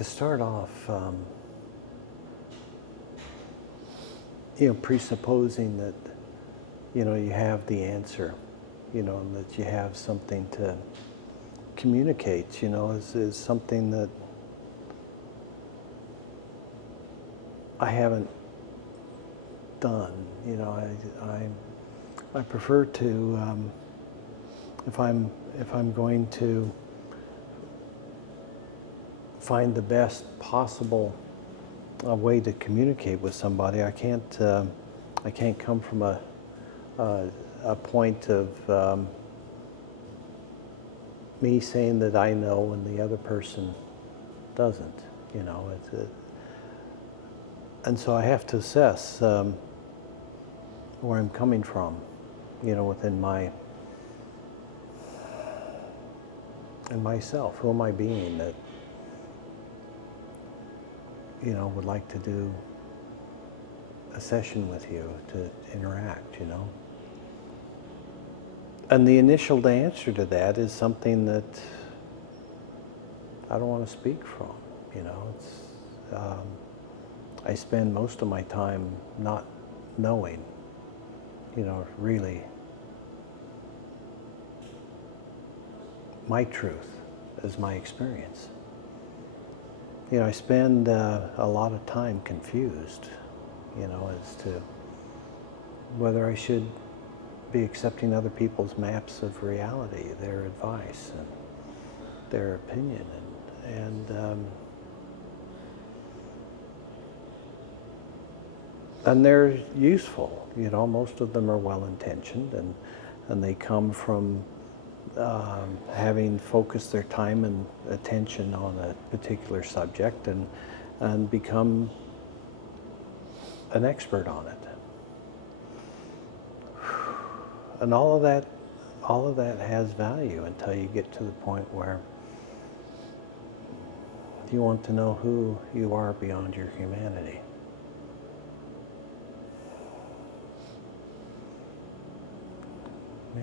to start off, presupposing that, you have the answer, and that you have something to communicate, is something that I haven't done. I prefer to, if I'm going to find the best possible way to communicate with somebody, I can't come from a point of me saying that I know and the other person doesn't. And so I have to assess where I'm coming from, within in myself. Who am I being that, would like to do a session with you, to interact, And the initial answer to that is something that I don't want to speak from, I spend most of my time not knowing, really my truth as my experience. I spend a lot of time confused, as to whether I should be accepting other people's maps of reality, their advice and their opinion, and they're useful. Most of them are well-intentioned, and they come from having focused their time and attention on a particular subject and become an expert on it. And all of that has value until you get to the point where you want to know who you are beyond your humanity. Yeah.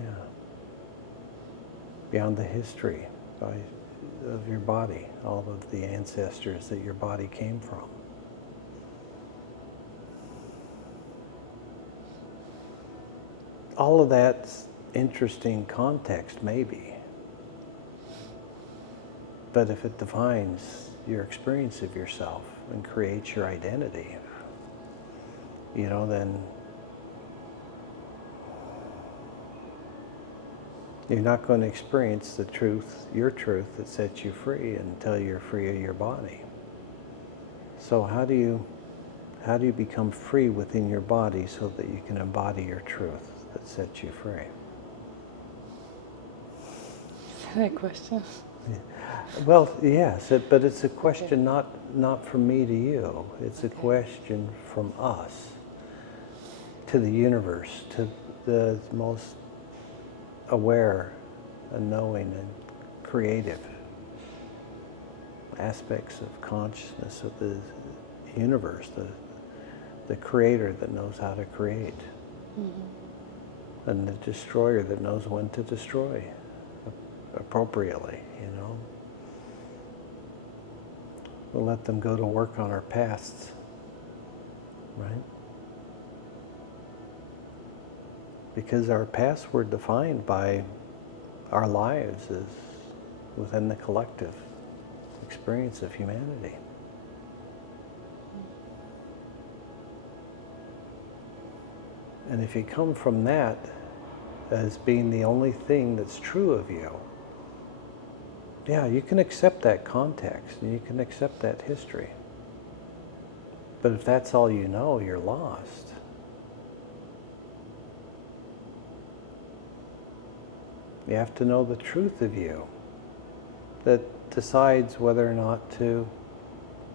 Beyond the history of your body, all of the ancestors that your body came from. All of that's interesting context, maybe. But if it defines your experience of yourself and creates your identity, then you're not going to experience the truth, your truth, that sets you free until you're free of your body. So how do you become free within your body so that you can embody your truth that sets you free? Is that a question? Well, yes, but it's a question not from me to you. It's a question from us to the universe, to the most aware and knowing and creative aspects of consciousness of the universe, the creator that knows how to create, and the destroyer that knows when to destroy appropriately, We'll let them go to work on our pasts, right? Because our pasts were defined by our lives as within the collective experience of humanity. And if you come from that as being the only thing that's true of you, yeah, you can accept that context and you can accept that history. But if that's all you know, you're lost. You have to know the truth of you that decides whether or not to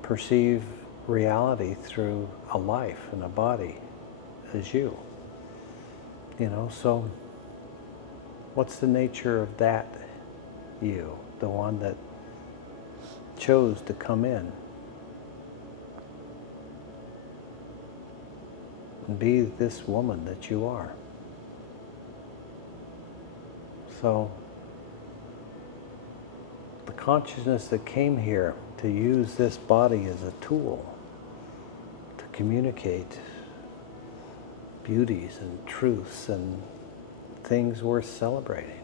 perceive reality through a life and a body as you. So what's the nature of that you, the one that chose to come in and be this woman that you are? So the consciousness that came here to use this body as a tool to communicate beauties and truths and things worth celebrating,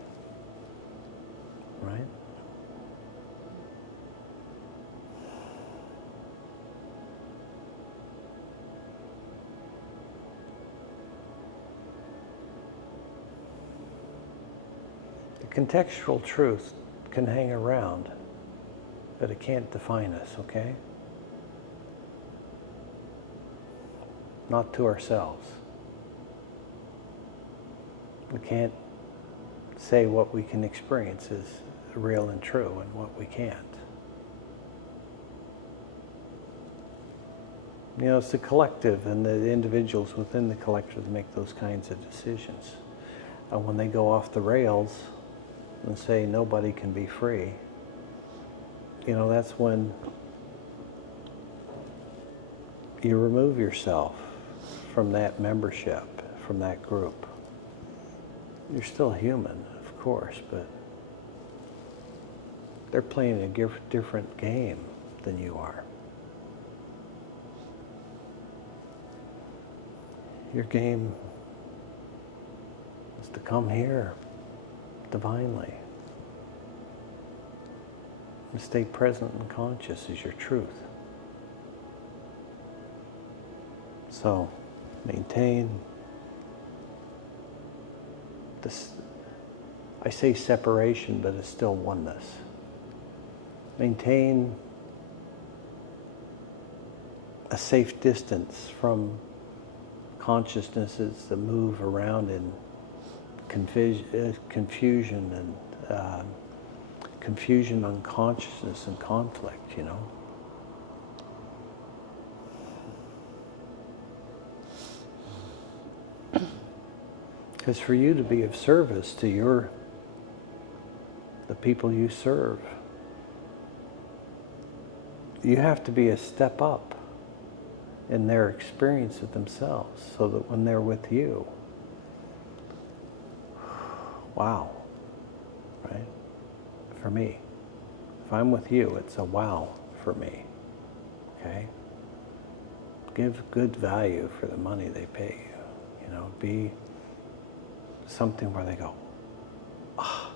right? The contextual truth can hang around, but it can't define us, okay? Not to ourselves. We can't say what we can experience is real and true and what we can't. You know, it's the collective and the individuals within the collective that make those kinds of decisions. And when they go off the rails and say nobody can be free, you know, that's when you remove yourself from that membership, from that group. You're still human, of course, but they're playing a different game than you are. Your game is to come here divinely and stay present and conscious is your truth. So maintain this, I say separation, but it's still oneness. Maintain a safe distance from consciousnesses that move around in confusion and confusion on consciousness and conflict, you know. Because for you to be of service to the people you serve, you have to be a step up in their experience of themselves, so that when they're with you, wow, right? For me, if I'm with you, it's a wow for me, okay? Give good value for the money they pay you, you know, be something where they go, ah,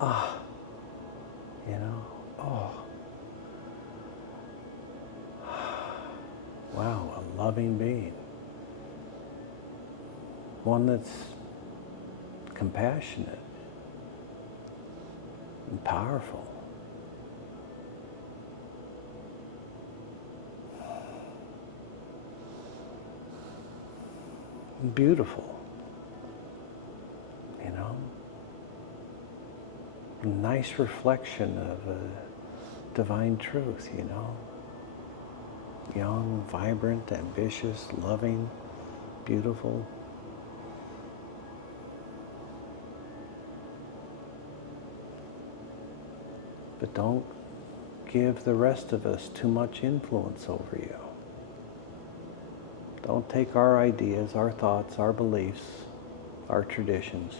ah, you know, oh, wow, a loving being. One that's compassionate and powerful. And beautiful, you know. A nice reflection of a divine truth, you know. Young, vibrant, ambitious, loving, beautiful. But don't give the rest of us too much influence over you. Don't take our ideas, our thoughts, our beliefs, our traditions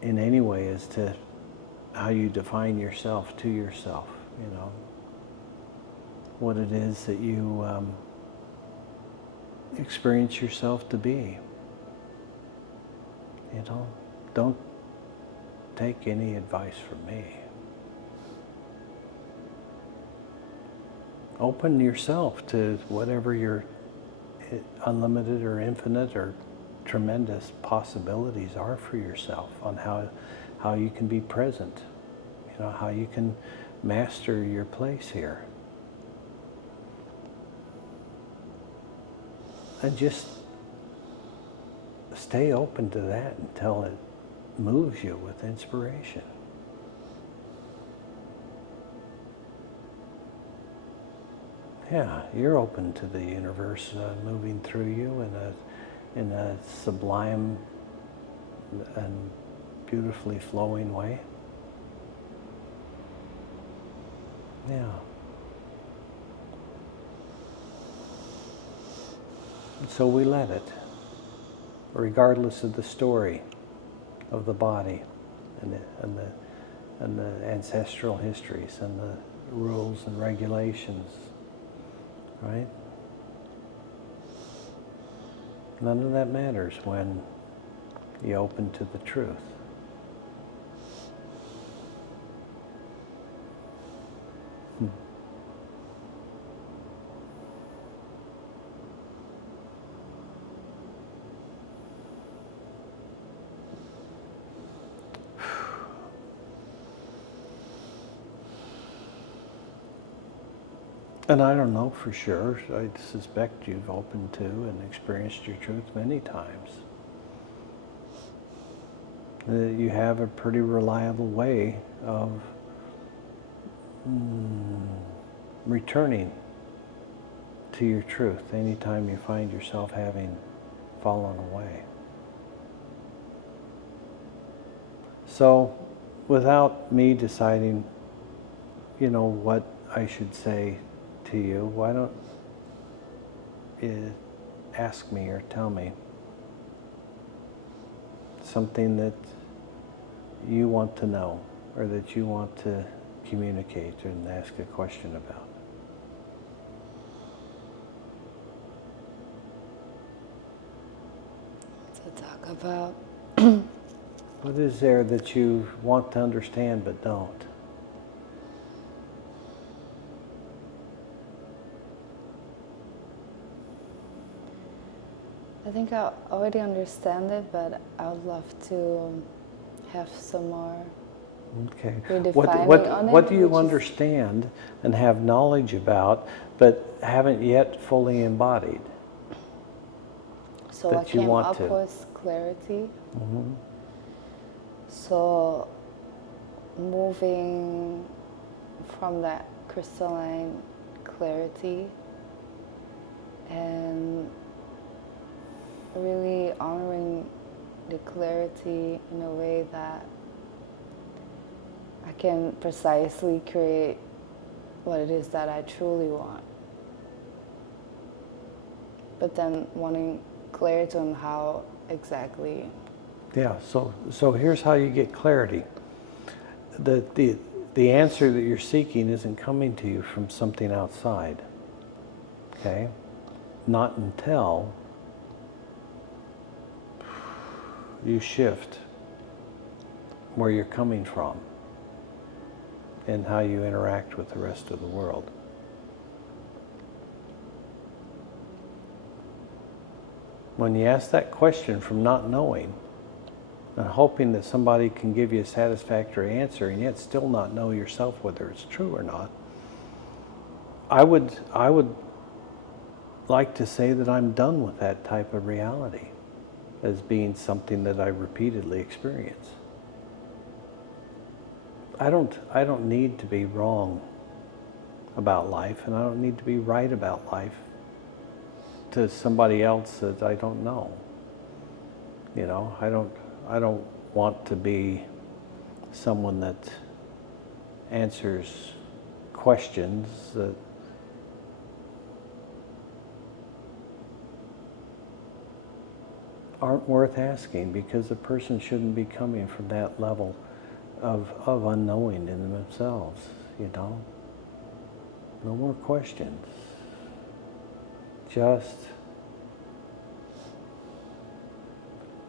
in any way as to how you define yourself to yourself, you know. What it is that you experience yourself to be. You know, don't take any advice from me. Open yourself to whatever your unlimited or infinite or tremendous possibilities are for yourself on how you can be present, you know, how you can master your place here. And just stay open to that until it moves you with inspiration. Yeah, you're open to the universe moving through you in a sublime and beautifully flowing way. Yeah. And so we let it, regardless of the story of the body, and the ancestral histories and the rules and regulations, right? None of that matters when you open to the truth. And I don't know for sure. I suspect you've opened to and experienced your truth many times. You have a pretty reliable way of returning to your truth anytime you find yourself having fallen away. So, without me deciding, what I should say to you, why don't you ask me or tell me something that you want to know or that you want to communicate and ask a question about. To talk about. What is there that you want to understand but don't? I think I already understand it, but I would love to have some more Okay. redefining on it. What do you understand and have knowledge about, but haven't yet fully embodied? So that what you came want up to? was clarity. Mm-hmm. So moving from that crystalline clarity and really honoring the clarity in a way that I can precisely create what it is that I truly want. But then wanting clarity on how exactly. Yeah, so here's how you get clarity. The answer that you're seeking isn't coming to you from something outside. Okay? Not until you shift where you're coming from and how you interact with the rest of the world. When you ask that question from not knowing and hoping that somebody can give you a satisfactory answer and yet still not know yourself whether it's true or not, I would like to say that I'm done with that type of reality as being something that I repeatedly experience. I don't need to be wrong about life, and I don't need to be right about life to somebody else that I don't know. I don't want to be someone that answers questions that aren't worth asking, because a person shouldn't be coming from that level of unknowing in themselves, No more questions. Just,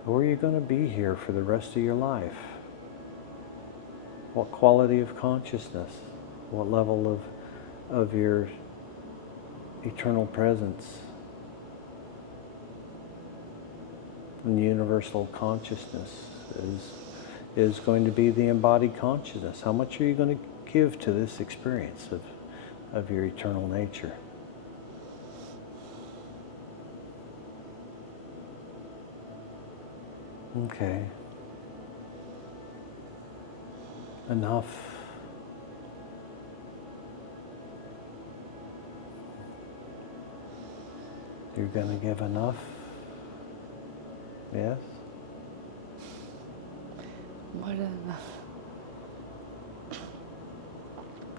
who are you going to be here for the rest of your life? What quality of consciousness? What level of your eternal presence and universal consciousness is going to be the embodied consciousness? How much are you going to give to this experience of your eternal nature? Okay. Enough. You're going to give enough? Yes? More than enough.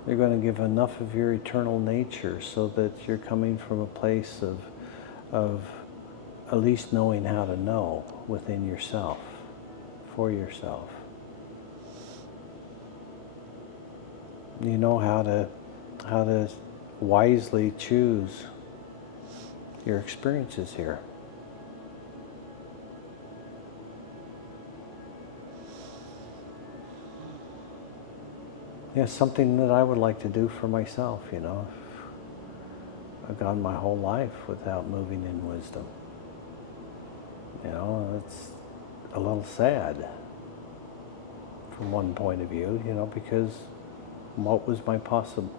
You're going to give enough of your eternal nature so that you're coming from a place of at least knowing how to know within yourself, for yourself. You know how to wisely choose your experiences here. Yeah, something that I would like to do for myself, you know. I've gone my whole life without moving in wisdom. You know, it's a little sad from one point of view, you know, because what was my possibility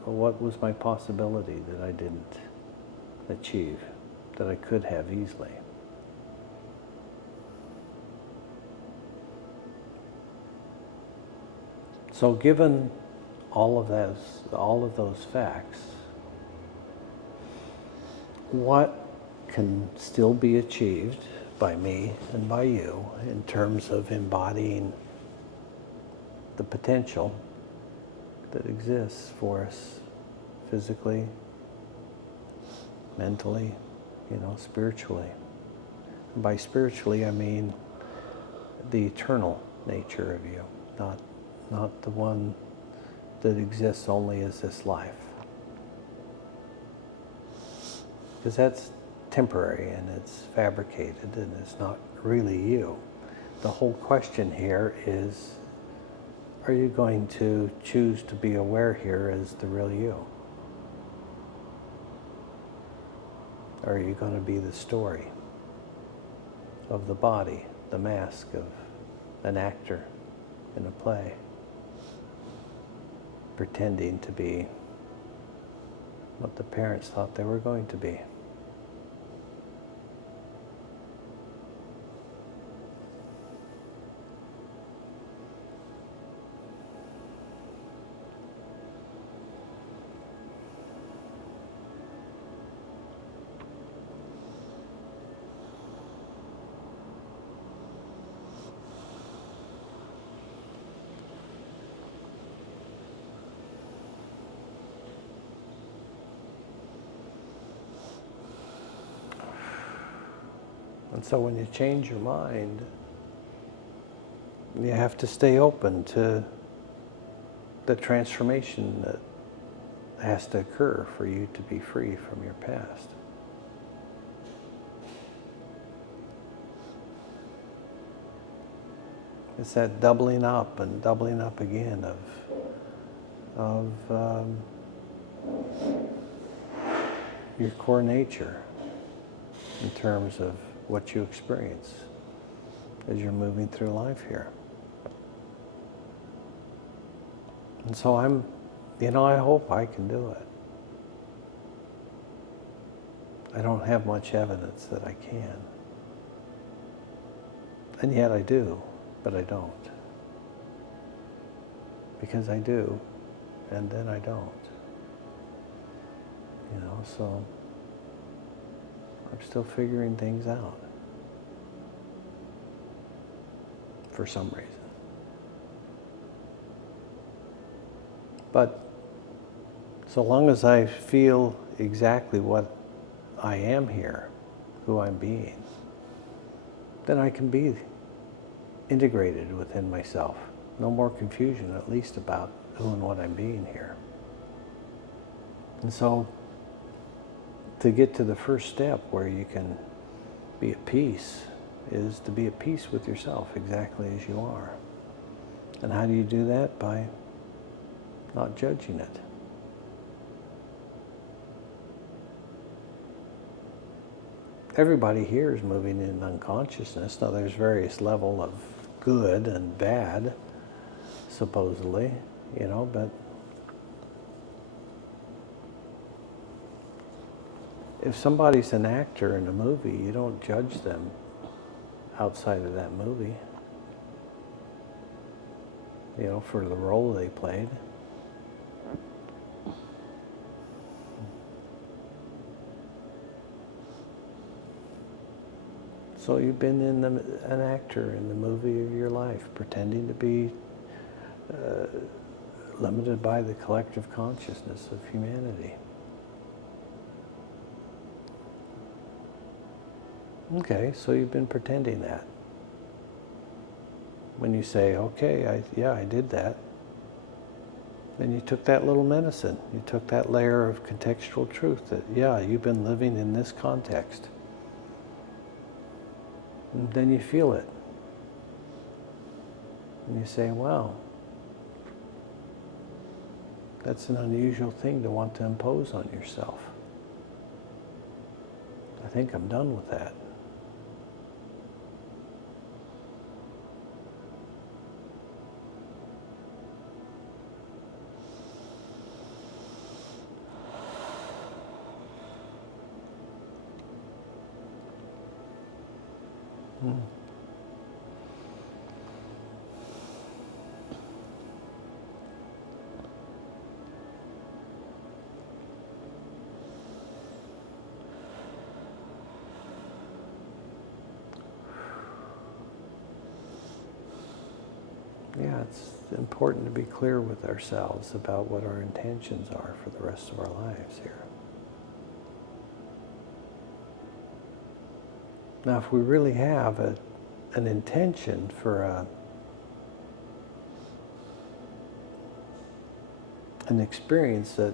that I didn't achieve, that I could have easily? So given all of those facts, what can still be achieved by me and by you in terms of embodying the potential that exists for us physically, mentally, you know, spiritually? And by spiritually, I mean the eternal nature of you, not the one that exists only as this life. Because that's temporary and it's fabricated and it's not really you. The whole question here is, are you going to choose to be aware here as the real you? Or are you going to be the story of the body, the mask of an actor in a play, pretending to be what the parents thought they were going to be? And so when you change your mind, you have to stay open to the transformation that has to occur for you to be free from your past. It's that doubling up and doubling up again of your core nature in terms of what you experience as you're moving through life here. And so I hope I can do it. I don't have much evidence that I can. And yet I do, but I don't. Because I do, and then I don't. You know, so I'm still figuring things out for some reason. But so long as I feel exactly what I am here, who I'm being, then I can be integrated within myself. No more confusion, at least about who and what I'm being here. And so to get to the first step where you can be at peace is to be at peace with yourself exactly as you are. And how do you do that? By not judging it. Everybody here is moving in unconsciousness. Now there's various level of good and bad, supposedly, you know, but if somebody's an actor in a movie, you don't judge them outside of that movie, you know, for the role they played. So you've been an actor in the movie of your life, pretending to be limited by the collective consciousness of humanity. Okay, so you've been pretending that. When you say, okay, I did that, And you took that little medicine. You took that layer of contextual truth that, yeah, you've been living in this context. And then you feel it. And you say, wow, that's an unusual thing to want to impose on yourself. I think I'm done with that. Yeah, it's important to be clear with ourselves about what our intentions are for the rest of our lives here. Now, if we really have an intention for an experience that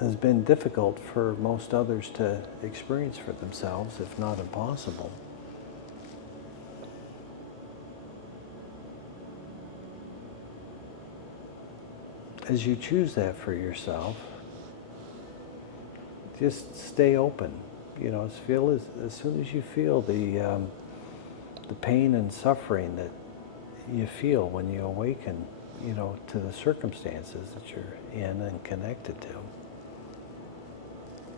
has been difficult for most others to experience for themselves, if not impossible, as you choose that for yourself, just stay open. You know, as soon as you feel the pain and suffering that you feel when you awaken, you know, to the circumstances that you're in and connected to,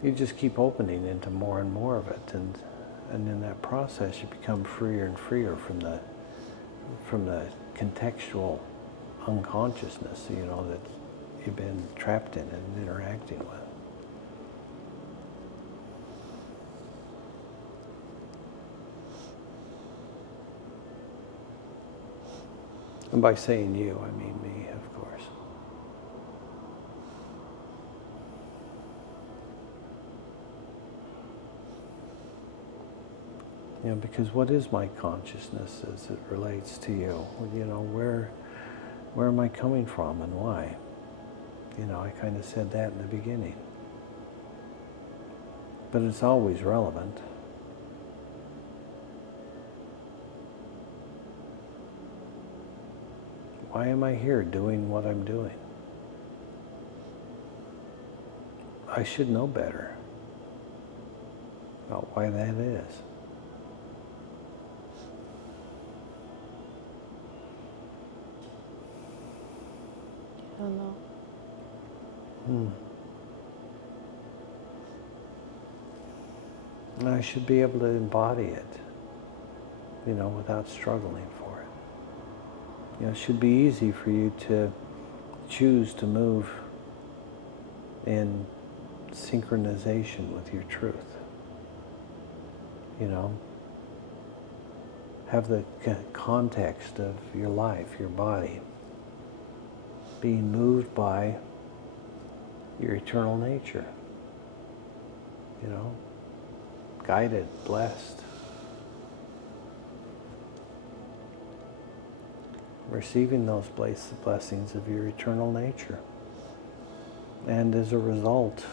you just keep opening into more and more of it, and in that process you become freer and freer from the contextual unconsciousness, you know, that you've been trapped in and interacting with. And by saying you, I mean me, of course. You know, because what is my consciousness as it relates to you? You know, where am I coming from and why? You know, I kind of said that in the beginning. But it's always relevant. Why am I here doing what I'm doing? I should know better about why that is. I don't know. And I should be able to embody it, you know, without struggling for it. You know, it should be easy for you to choose to move in synchronization with your truth. You know, have the context of your life, your body, being moved by your eternal nature, you know, guided, blessed, receiving those blessings of your eternal nature. And as a result,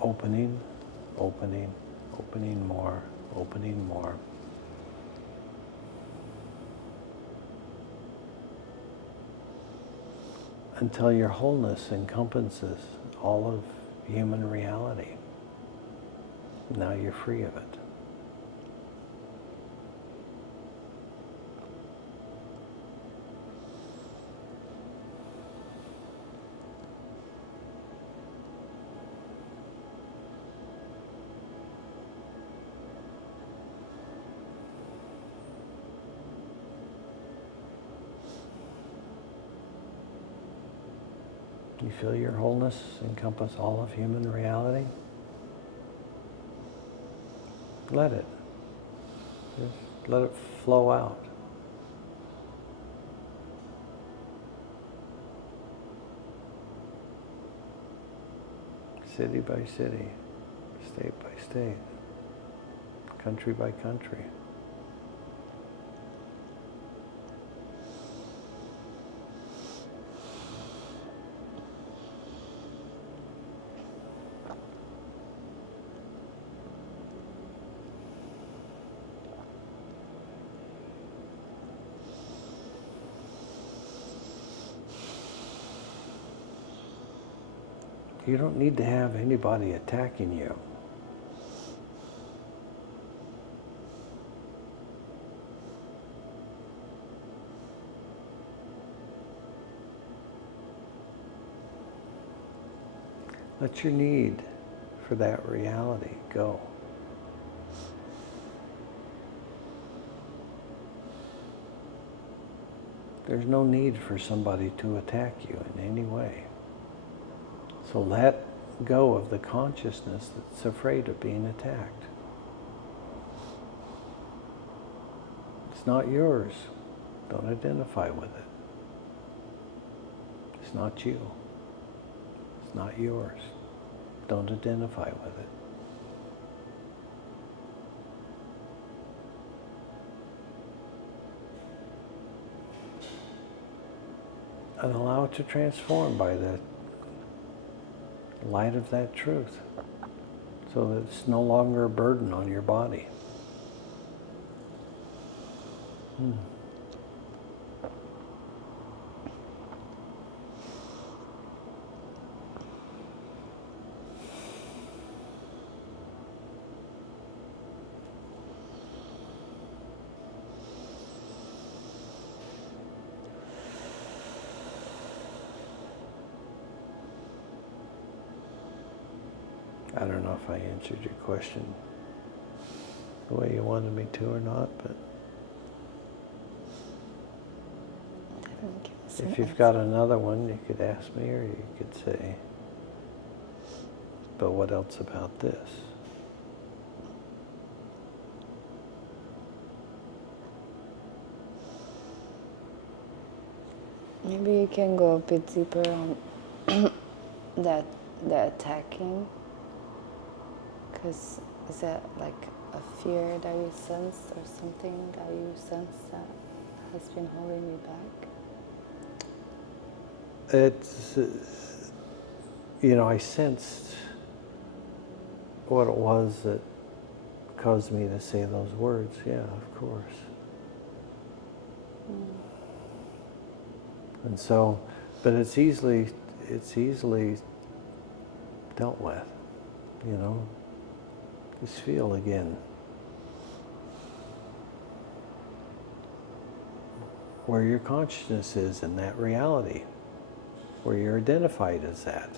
opening more, opening more. Until your wholeness encompasses all of human reality. Now you're free of it. You feel your wholeness encompass all of human reality? Let it. Just let it flow out. City by city, state by state, country by country. You don't need to have anybody attacking you. Let your need for that reality go. There's no need for somebody to attack you in any way. So let go of the consciousness that's afraid of being attacked. It's not yours. Don't identify with it. It's not you. It's not yours. Don't identify with it. And allow it to transform by the light of that truth, so that it's no longer a burden on your body. I don't know if I answered your question the way you wanted me to or not, but if you've got another one, you could ask me, or you could say, but what else about this? Maybe you can go a bit deeper on the attacking. Because is that like a fear that you sense, or something that you sense that has been holding you back? It's, I sensed what it was that caused me to say those words. Yeah, of course. And so, but it's easily dealt with, Just feel again where your consciousness is in that reality, where you're identified as that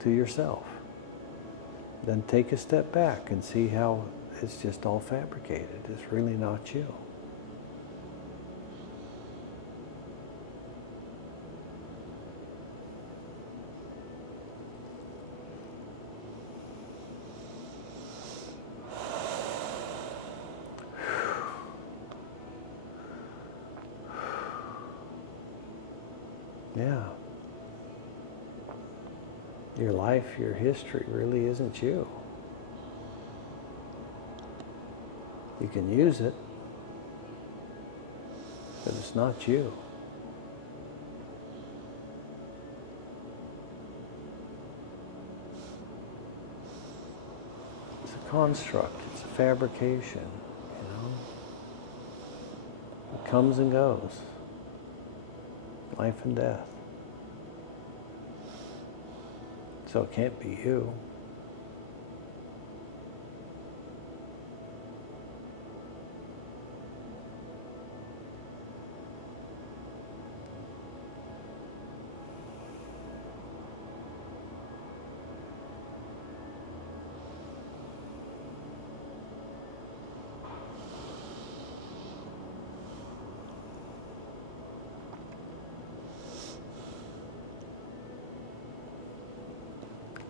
to yourself. Then take a step back and see how it's just all fabricated. It's really not you. Yeah. Your life, your history really isn't you. You can use it, but it's not you. It's a construct, it's a fabrication, It comes and goes. Life and death. So it can't be you.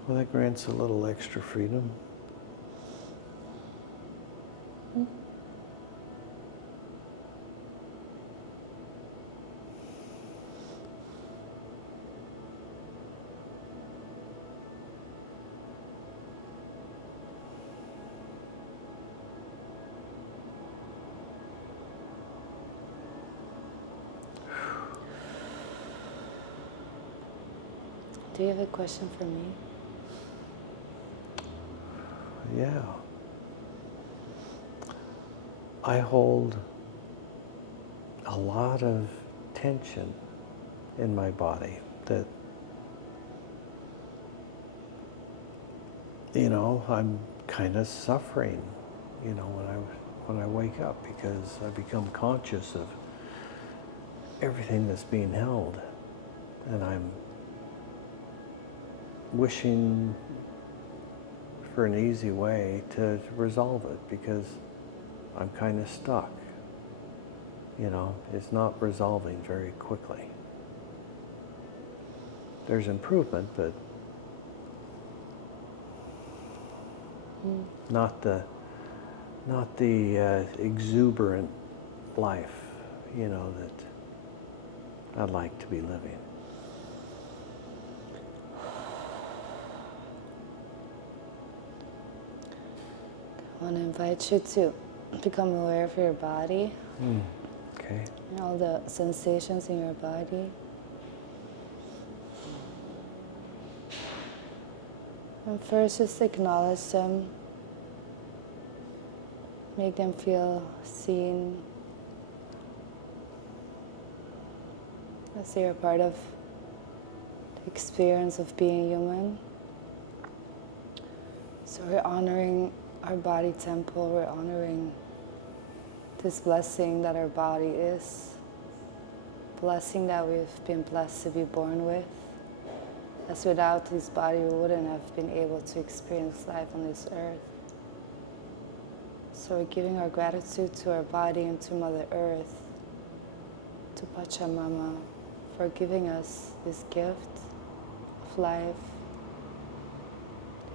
Well, that grants a little extra freedom. Do you have a question for me? Yeah. I hold a lot of tension in my body that I'm kind of suffering, when I wake up, because I become conscious of everything that's being held, and I'm wishing for an easy way to resolve it, because I'm kind of stuck. It's not resolving very quickly. There's improvement, but not the exuberant life, that I'd like to be living. I want to invite you to become aware of your body. Okay. And all the sensations in your body. And first, just acknowledge them. Make them feel seen. As they are part of the experience of being human. So we're honoring our body temple. We're honoring this blessing that our body is. Blessing that we've been blessed to be born with. As without this body, we wouldn't have been able to experience life on this earth. So we're giving our gratitude to our body and to Mother Earth, to Pachamama, for giving us this gift of life,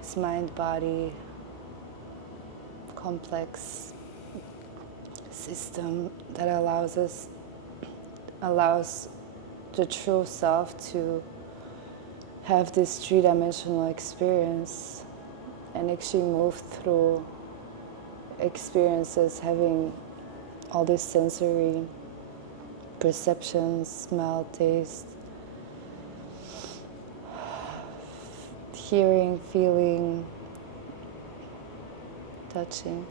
this mind-body complex system that allows the true self to have this three-dimensional experience and actually move through experiences, having all these sensory perceptions, smell, taste, hearing, feeling, touching.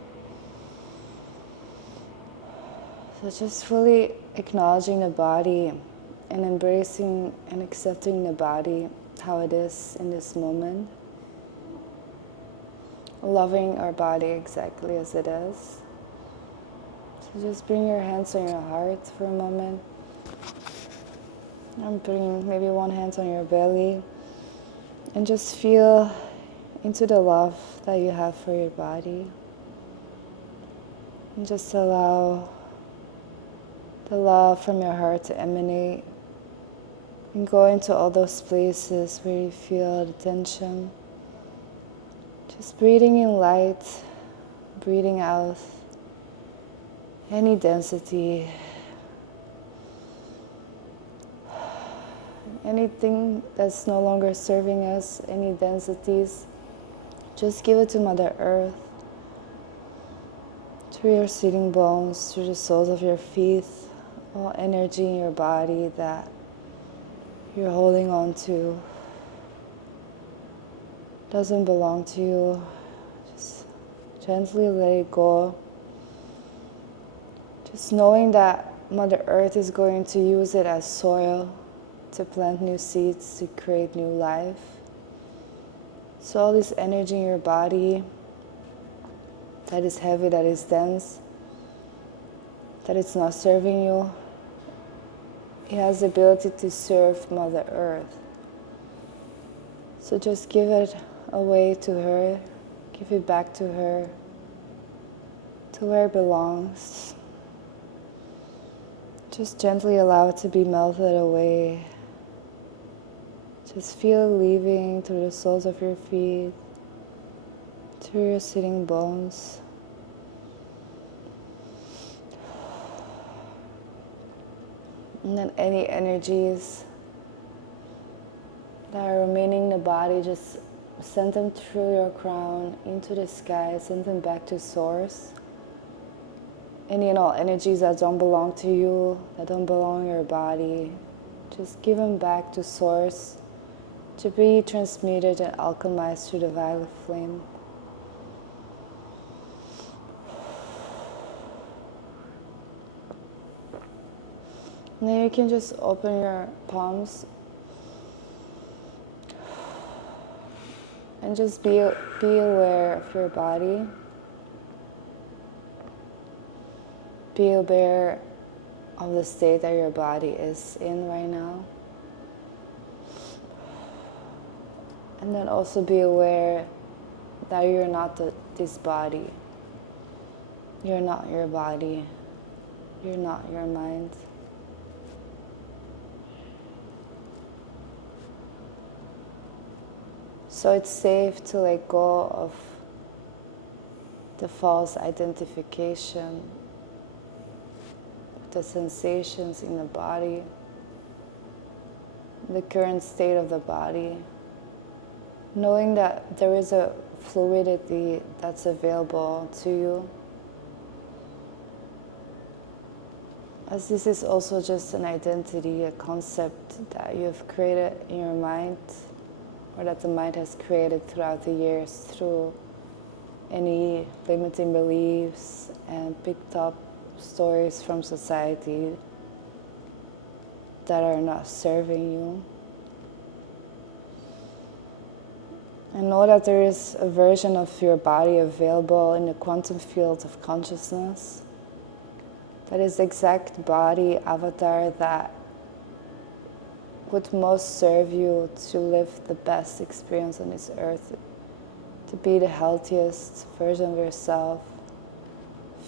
So just fully acknowledging the body and embracing and accepting the body, how it is in this moment. Loving our body exactly as it is. So just bring your hands on your heart for a moment. And bring maybe one hand on your belly. And just feel into the love that you have for your body. And just allow the love from your heart to emanate and go into all those places where you feel the tension. Just breathing in light, breathing out any density, anything that's no longer serving us, any densities, just give it to Mother Earth, through your sitting bones, through the soles of your feet, all energy in your body that you're holding on to doesn't belong to you. Just gently let it go. Just knowing that Mother Earth is going to use it as soil to plant new seeds, to create new life. So all this energy in your body that is heavy, that is dense, that it's not serving you, it has the ability to serve Mother Earth. So just give it away to her, give it back to her, to where it belongs. Just gently allow it to be melted away. Just feel it leaving through the soles of your feet, through your sitting bones. And then any energies that are remaining in the body, just send them through your crown into the sky, send them back to source. Any and all energies that don't belong to you, that don't belong in your body, just give them back to source to be transmuted and alchemized through the violet flame. And then you can just open your palms And just be aware of your body. Be aware of the state that your body is in right now. And then also be aware that you're not this body. You're not your body. You're not your mind. So it's safe to let go of the false identification, the sensations in the body, the current state of the body, knowing that there is a fluidity that's available to you. As this is also just an identity, a concept that you've created in your mind, or that the mind has created throughout the years through any limiting beliefs and picked up stories from society that are not serving you. And know that there is a version of your body available in the quantum field of consciousness. That is the exact body avatar that would most serve you to live the best experience on this earth, to be the healthiest version of yourself,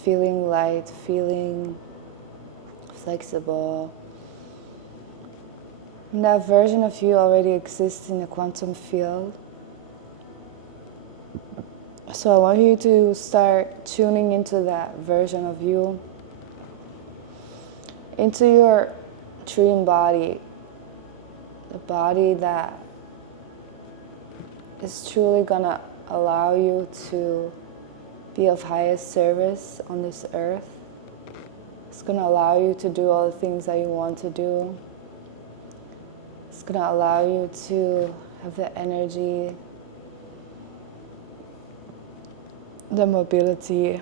feeling light, feeling flexible. And that version of you already exists in the quantum field. So I want you to start tuning into that version of you, into your dream body, the body that is truly gonna allow you to be of highest service on this earth. It's gonna allow you to do all the things that you want to do. It's gonna allow you to have the energy, the mobility,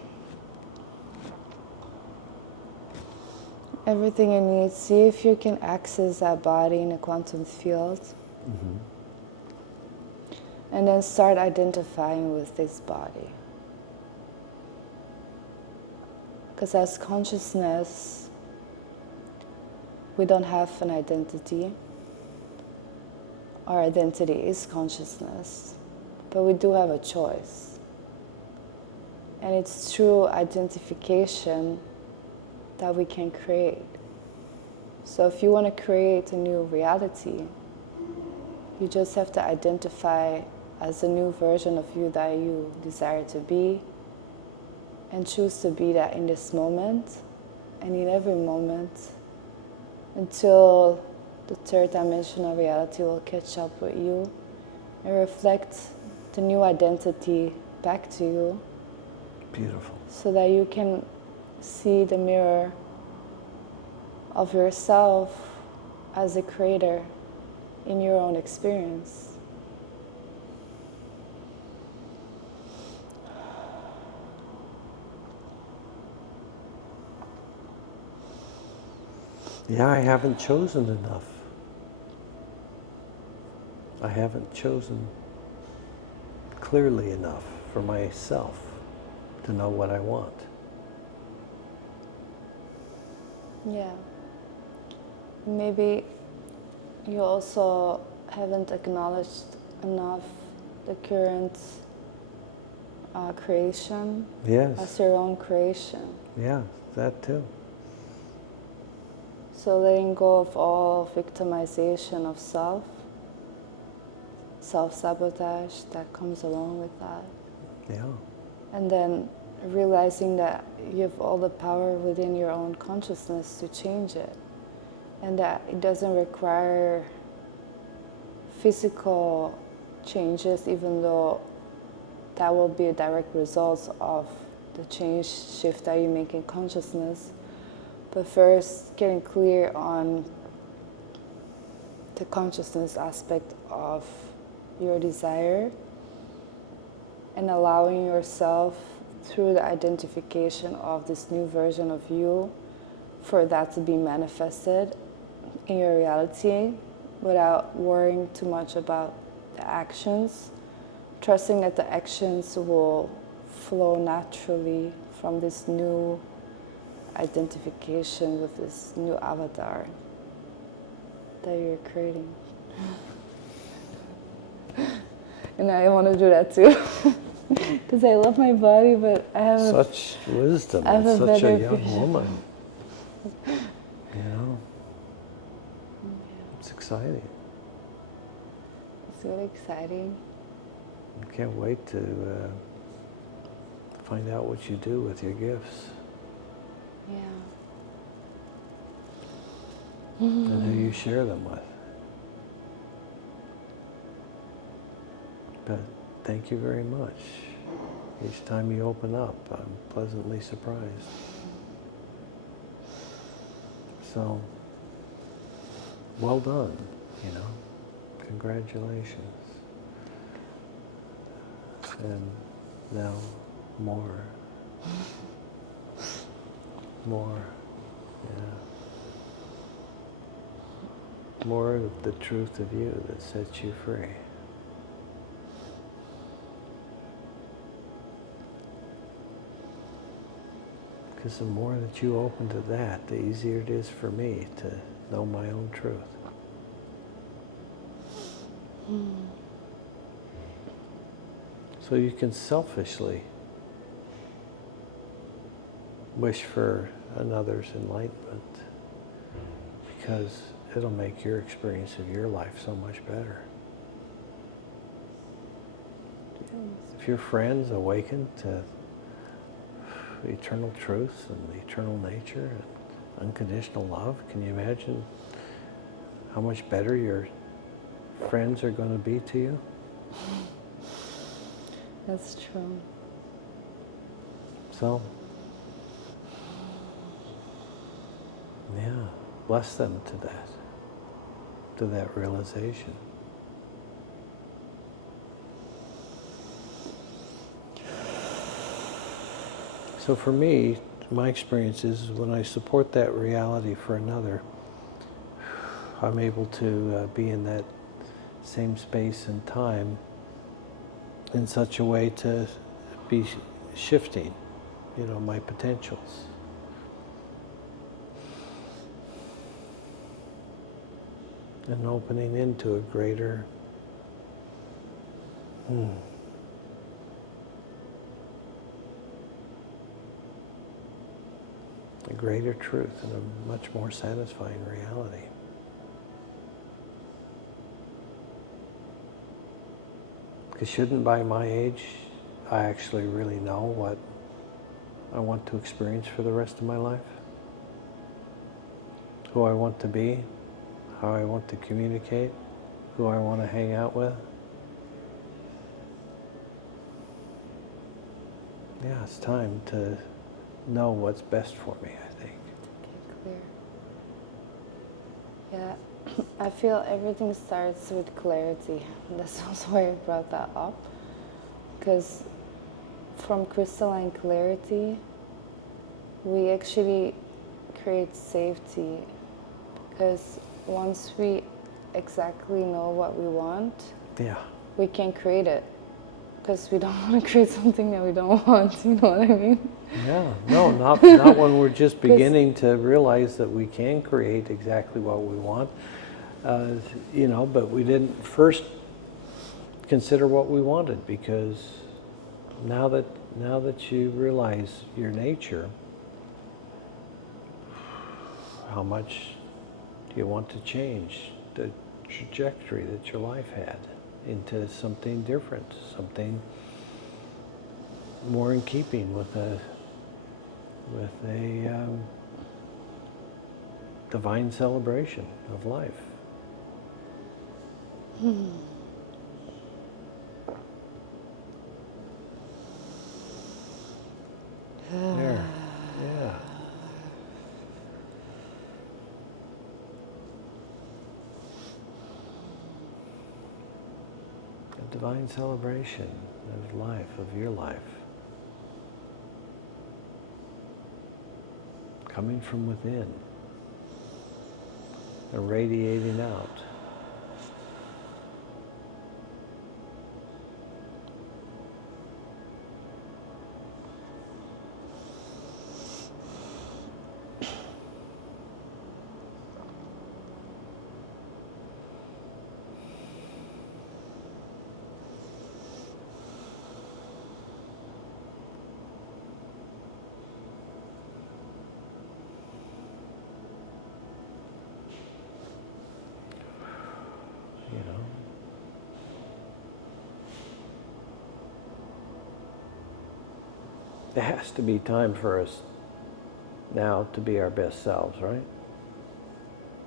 everything you need. See if you can access that body in a quantum field. Mm-hmm. And then start identifying with this body. Because as consciousness, we don't have an identity. Our identity is consciousness, but we do have a choice. And it's through identification that we can create. So if you want to create a new reality, you just have to identify as a new version of you that you desire to be, and choose to be that in this moment and in every moment until the third dimensional reality will catch up with you and reflect the new identity back to you. Beautiful. So that you can see the mirror of yourself as a creator in your own experience. Yeah, I haven't chosen enough. I haven't chosen clearly enough for myself to know what I want. Yeah. Maybe you also haven't acknowledged enough the current creation Yes. as your own creation. Yeah, that too. So letting go of all victimization of self, self-sabotage that comes along with that. Yeah. And then realizing that you have all the power within your own consciousness to change it. And that it doesn't require physical changes, even though that will be a direct result of the change, shift that you make in consciousness. But first, getting clear on the consciousness aspect of your desire and allowing yourself, through the identification of this new version of you, for that to be manifested in your reality without worrying too much about the actions, trusting that the actions will flow naturally from this new identification with this new avatar that you're creating. And I want to do that too. Because I love my body, but I have such wisdom, I have and a such a better young vision. woman. You know, it's exciting. It's really exciting. I can't wait to find out what you do with your gifts Yeah. and who you share them with. But thank you very much. Each time you open up, I'm pleasantly surprised. So, well done, you know. Congratulations. And now, more. More, yeah. More of the truth of you that sets you free. Because the more that you open to that, the easier it is for me to know my own truth. So you can selfishly wish for another's enlightenment because it'll make your experience of your life so much better. If your friends awaken to eternal truth and eternal nature and unconditional love, can you imagine how much better your friends are going to be to you? That's true. So, yeah, bless them to that realization. So for me, my experience is when I support that reality for another, I'm able to be in that same space and time in such a way to be shifting, you know, my potentials. And opening into a greater a greater truth and a much more satisfying reality. Because shouldn't by my age, I actually really know what I want to experience for the rest of my life? Who I want to be, how I want to communicate, who I want to hang out with. Yeah, it's time to know what's best for me, I think. Okay, clear. Yeah, I feel everything starts with clarity. That's also why I brought that up. Because from crystalline clarity, we actually create safety. Because once we exactly know what we want, we can create it. Because we don't want to create something that we don't want, you know what I mean? Yeah, no, not when we're just beginning to realize that we can create exactly what we want, you know, but we didn't first consider what we wanted, because now that you realize your nature, how much do you want to change the trajectory that your life had into something different, something more in keeping with a divine celebration of life. There, yeah. A divine celebration of life, of your life. Coming from within, irradiating out. there has to be time for us now to be our best selves, right?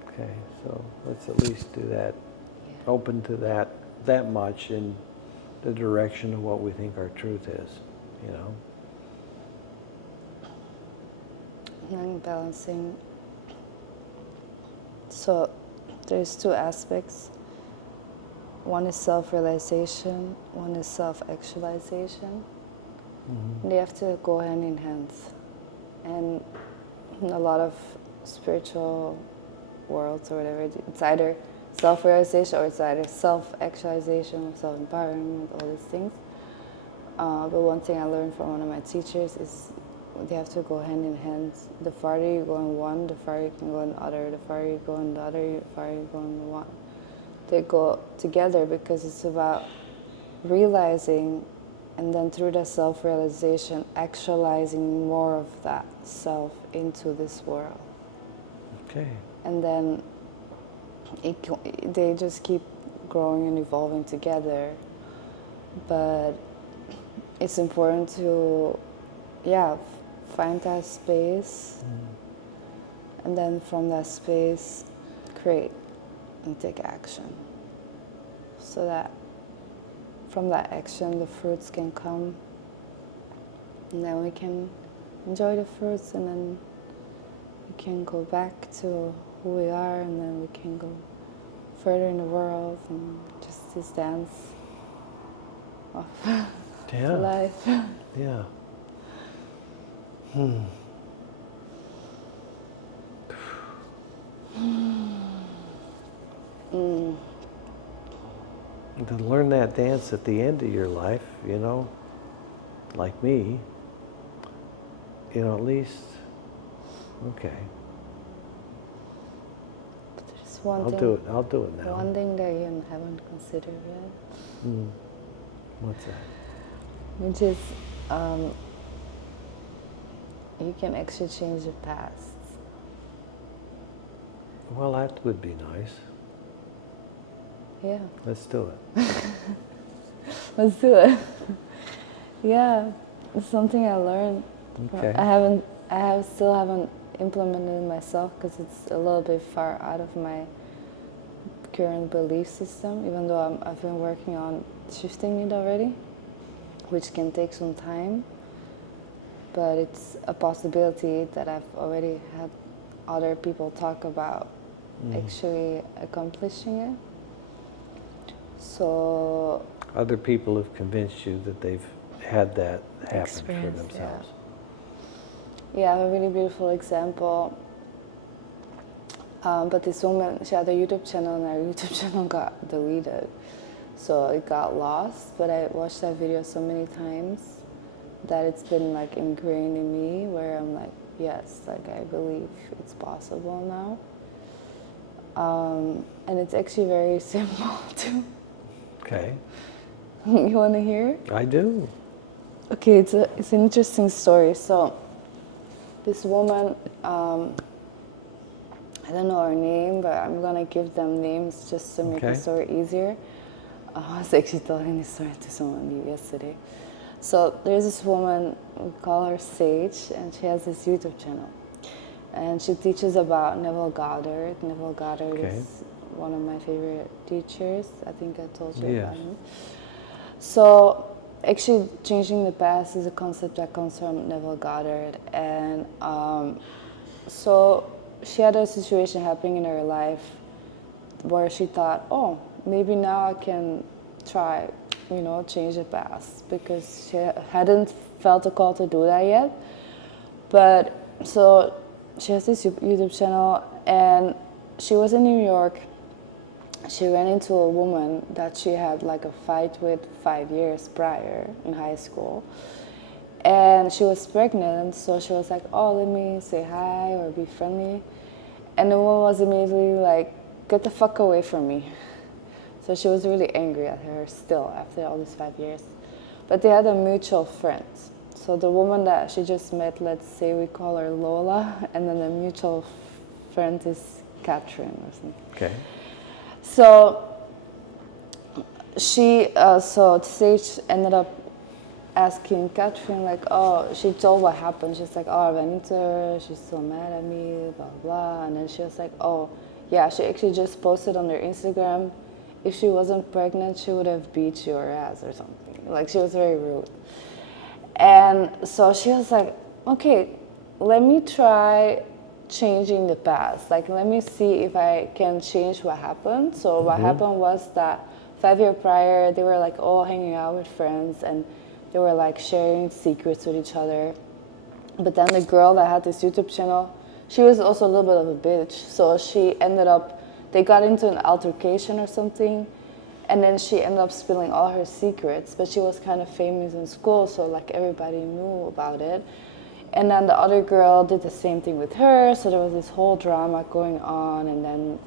Okay, so let's at least do that. Yeah. Open to that much in the direction of what we think our truth is, you know? And balancing. So there's two aspects. One is self-realization, one is self-actualization. Mm-hmm. They have to go hand in hand. And in a lot of spiritual worlds or whatever, it's either self-realization or it's either self-actualization or self-empowerment, all these things. But one thing I learned from one of my teachers is they have to go hand in hand. The farther you go in one, the farther you can go in the other. The farther you go in the other, the farther you go in the one. They go together because it's about realizing, and then through the self-realization, actualizing more of that self into this world. Okay. And then they just keep growing and evolving together. But it's important to, find that space, and then from that space, create and take action. So that from that action, the fruits can come, and then we can enjoy the fruits, and then we can go back to who we are, and then we can go further in the world, and just this dance of life. Yeah. To learn that dance at the end of your life, you know, like me, you know, at least, okay. But there's one I'll thing. do it. I'll do it now. One thing that you haven't considered yet. What's that? Which is, you can actually change the past. Well, that would be nice. Yeah. Let's do it. Let's do it. Yeah, it's something I learned. Okay. I still haven't implemented it myself because it's a little bit far out of my current belief system, even though I've been working on shifting it already, which can take some time. But it's a possibility that I've already had other people talk about actually accomplishing it. So other people have convinced you that they've had that happen for themselves. Yeah, I have a really beautiful example. But this woman, she had a YouTube channel, and her YouTube channel got deleted. So it got lost, but I watched that video so many times that it's been like ingrained in me, where I'm like, yes, like I believe it's possible now. And it's actually very simple too. Okay. You want to hear? I do. Okay, it's an interesting story. So this woman, I don't know her name, but I'm gonna give them names just to make the story easier. I was actually telling this story to someone yesterday. So there's this woman, we call her Sage, and she has this YouTube channel. And she teaches about Neville Goddard. Neville Goddard is one of my favorite teachers. I think I told you about him. So actually changing the past is a concept that comes from Neville Goddard. And so she had a situation happening in her life where she thought, oh, maybe now I can try, change the past, because she hadn't felt a call to do that yet. But so she has this YouTube channel, and she was in New York. She ran into a woman that she had like a fight with 5 years prior in high school. And she was pregnant, so she was like, oh, let me say hi or be friendly. And the woman was immediately like, get the fuck away from me. So she was really angry at her still after all these 5 years. But they had a mutual friend. So the woman that she just met, let's say we call her Lola, and then the mutual friend is Catherine or something. Okay. So she, so Sage ended up asking Catherine, like, oh, she told what happened. She's like, oh, I ran into her, she's so mad at me, blah, blah. And then she was like, oh, yeah, she actually just posted on her Instagram, if she wasn't pregnant, she would have beat your ass or something. Like, she was very rude. And so she was like, okay, let me try changing the past. Like, let me see if I can change what happened. So what happened was that 5 years prior, they were like all hanging out with friends and they were like sharing secrets with each other. But then the girl that had this YouTube channel, she was also a little bit of a bitch. So she ended up, they got into an altercation or something. And then she ended up spilling all her secrets. But she was kind of famous in school, so like everybody knew about it. And then the other girl did the same thing with her. So there was this whole drama going on. And then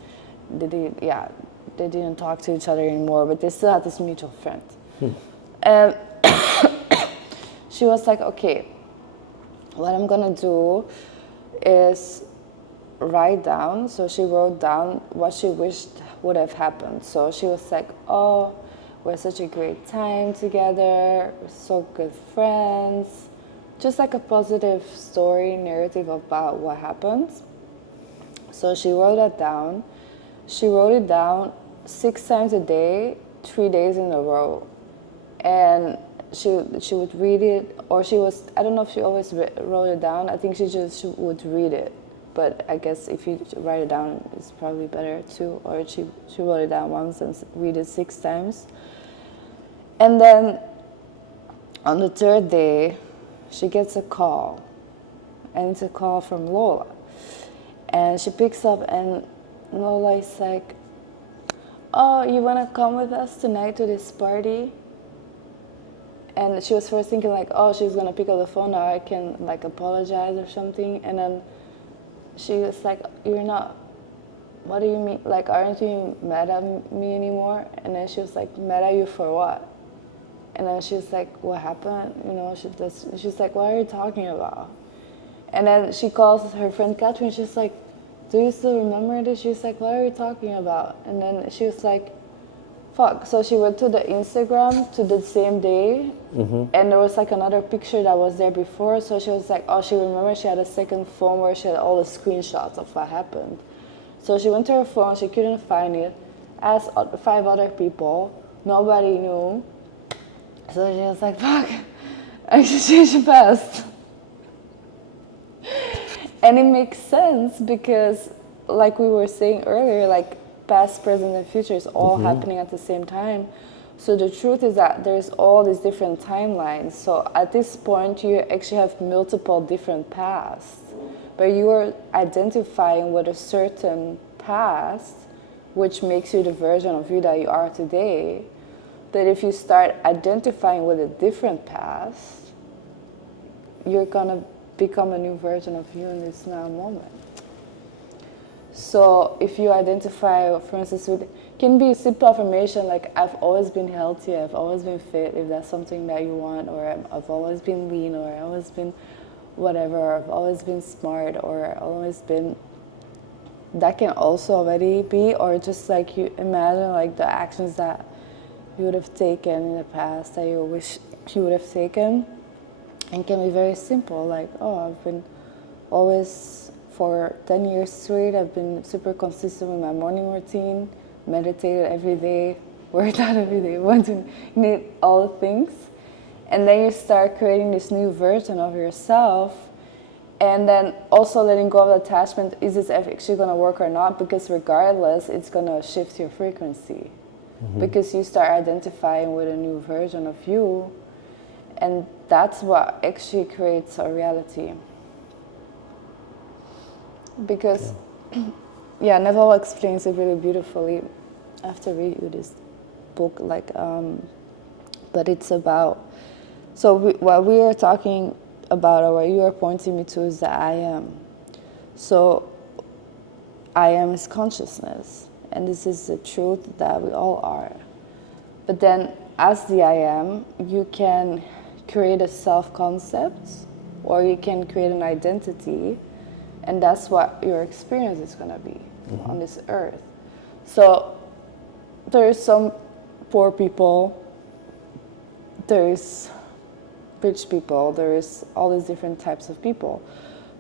they didn't talk to each other anymore. But they still had this mutual friend. And she was like, okay, what I'm gonna do is write down. So she wrote down what she wished would have happened. So she was like, oh, we're such a great time together, we're so good friends. Just like a positive story, narrative about what happened. So she wrote that down. She wrote it down 6 times a day, 3 days in a row. And she would read it, or she was, I don't know if she always wrote it down. I think she would read it. But I guess if you write it down, it's probably better too. Or she wrote it down once and read it 6 times. And then on the 3rd day, she gets a call. And it's a call from Lola. And she picks up and Lola is like, oh, you want to come with us tonight to this party? And she was first thinking like, oh, she's going to pick up the phone now, I can like apologize or something. And then she was like, you're not, what do you mean? Like, aren't you mad at me anymore? And then she was like, mad at you for what? And then she was like, what happened? You know, she's like, what are you talking about? And then she calls her friend Catherine, she's like, do you still remember this? She's like, what are you talking about? And then she was like, fuck. So she went to the Instagram to the same day, and there was like another picture that was there before. So she was like, oh, she remembered she had a second phone where she had all the screenshots of what happened. So she went to her phone, she couldn't find it, asked 5 other people, nobody knew. So she was like, fuck, I should change the past. And it makes sense because, like we were saying earlier, like past, present, and future is all happening at the same time. So the truth is that there's all these different timelines. So at this point, you actually have multiple different pasts, but you are identifying with a certain past, which makes you the version of you that you are today. That if you start identifying with a different past, you're gonna become a new version of you in this now moment. So if you identify, for instance, with, can be a simple affirmation like, I've always been healthy, I've always been fit, if that's something that you want, or I've always been lean, or I've always been whatever, or I've always been smart, or I've always been, that can also already be, or just like you imagine like the actions that you would have taken in the past that you wish you would have taken. And can be very simple, like, oh, I've been always, for 10 years straight, I've been super consistent with my morning routine, meditated every day, worked out every day, went to need all the things. And then you start creating this new version of yourself. And then also letting go of attachment, is this actually going to work or not? Because regardless, it's going to shift your frequency. Because you start identifying with a new version of you. And that's what actually creates a reality. Because, Neville explains it really beautifully. I have to read you this book, like, but it's about, so what we are talking about, or what you are pointing me to, is the I am. So, I am is consciousness, and this is the truth that we all are. But then, as the I am, you can create a self-concept, or you can create an identity, and that's what your experience is going to be on this earth. So there's some poor people, there's rich people, there is all these different types of people.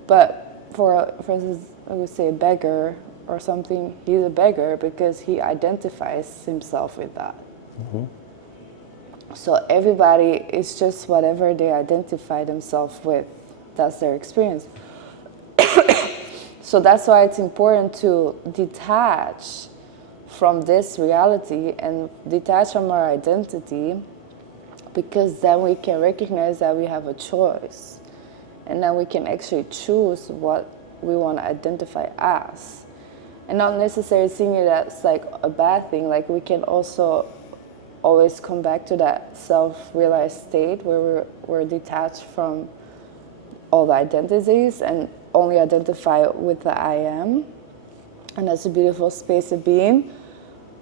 But for instance, I would say a beggar or something, he's a beggar because he identifies himself with that. Mm-hmm. So everybody is just whatever they identify themselves with. That's their experience. So that's why it's important to detach from this reality and detach from our identity, because then we can recognize that we have a choice, and then we can actually choose what we want to identify as, and not necessarily seeing it as like a bad thing. Like we can also always come back to that self-realized state where we're detached from all the identities and only identify with the I am, and that's a beautiful space to be in.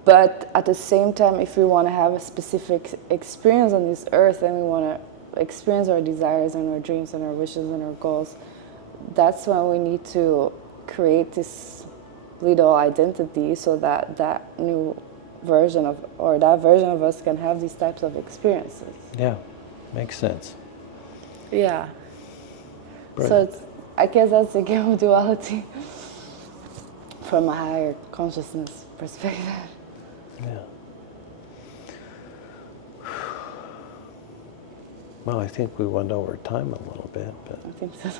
But at the same time, if we want to have a specific experience on this earth and we want to experience our desires and our dreams and our wishes and our goals, that's when we need to create this little identity so that that new version of, or that version of us can have these types of experiences. Yeah, makes sense. Yeah. Brilliant. So I guess that's the game of duality from a higher consciousness perspective. Yeah. Well, I think we went over time a little bit, but I think so.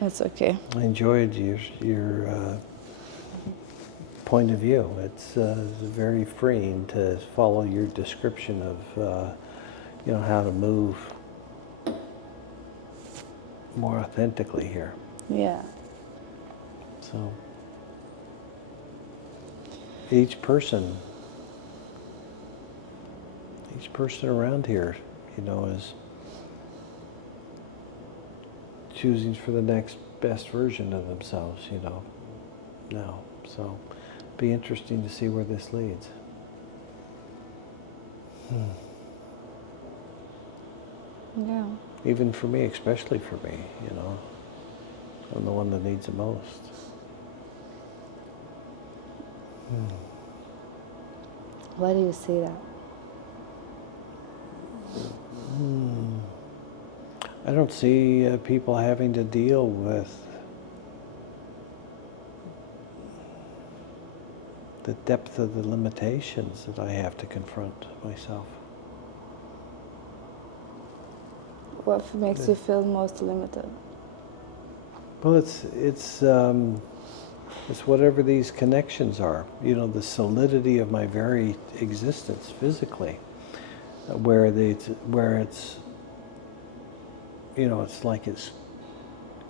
That's okay. I enjoyed your point of view. It's very freeing to follow your description of how to move more authentically here. Yeah. So each person around here, is choosing for the next best version of themselves, now. So be interesting to see where this leads. Yeah. Even for me, especially for me, I'm the one that needs it most. Why do you say that? I don't see people having to deal with the depth of the limitations that I have to confront myself. What makes you feel most limited? Well, it's whatever these connections are. The solidity of my very existence physically, where it's it's like it's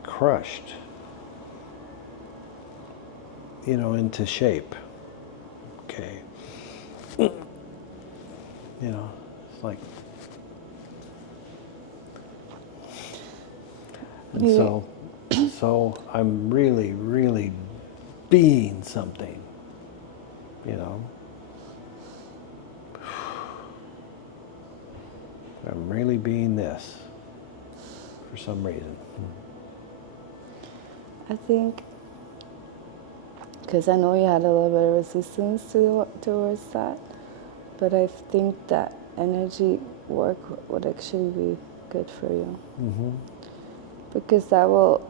crushed, into shape. Okay. It's like. And so I'm really, really being something, I'm really being this for some reason. I think, because I know you had a little bit of resistance towards that, but I think that energy work would actually be good for you. Mm-hmm. Because that will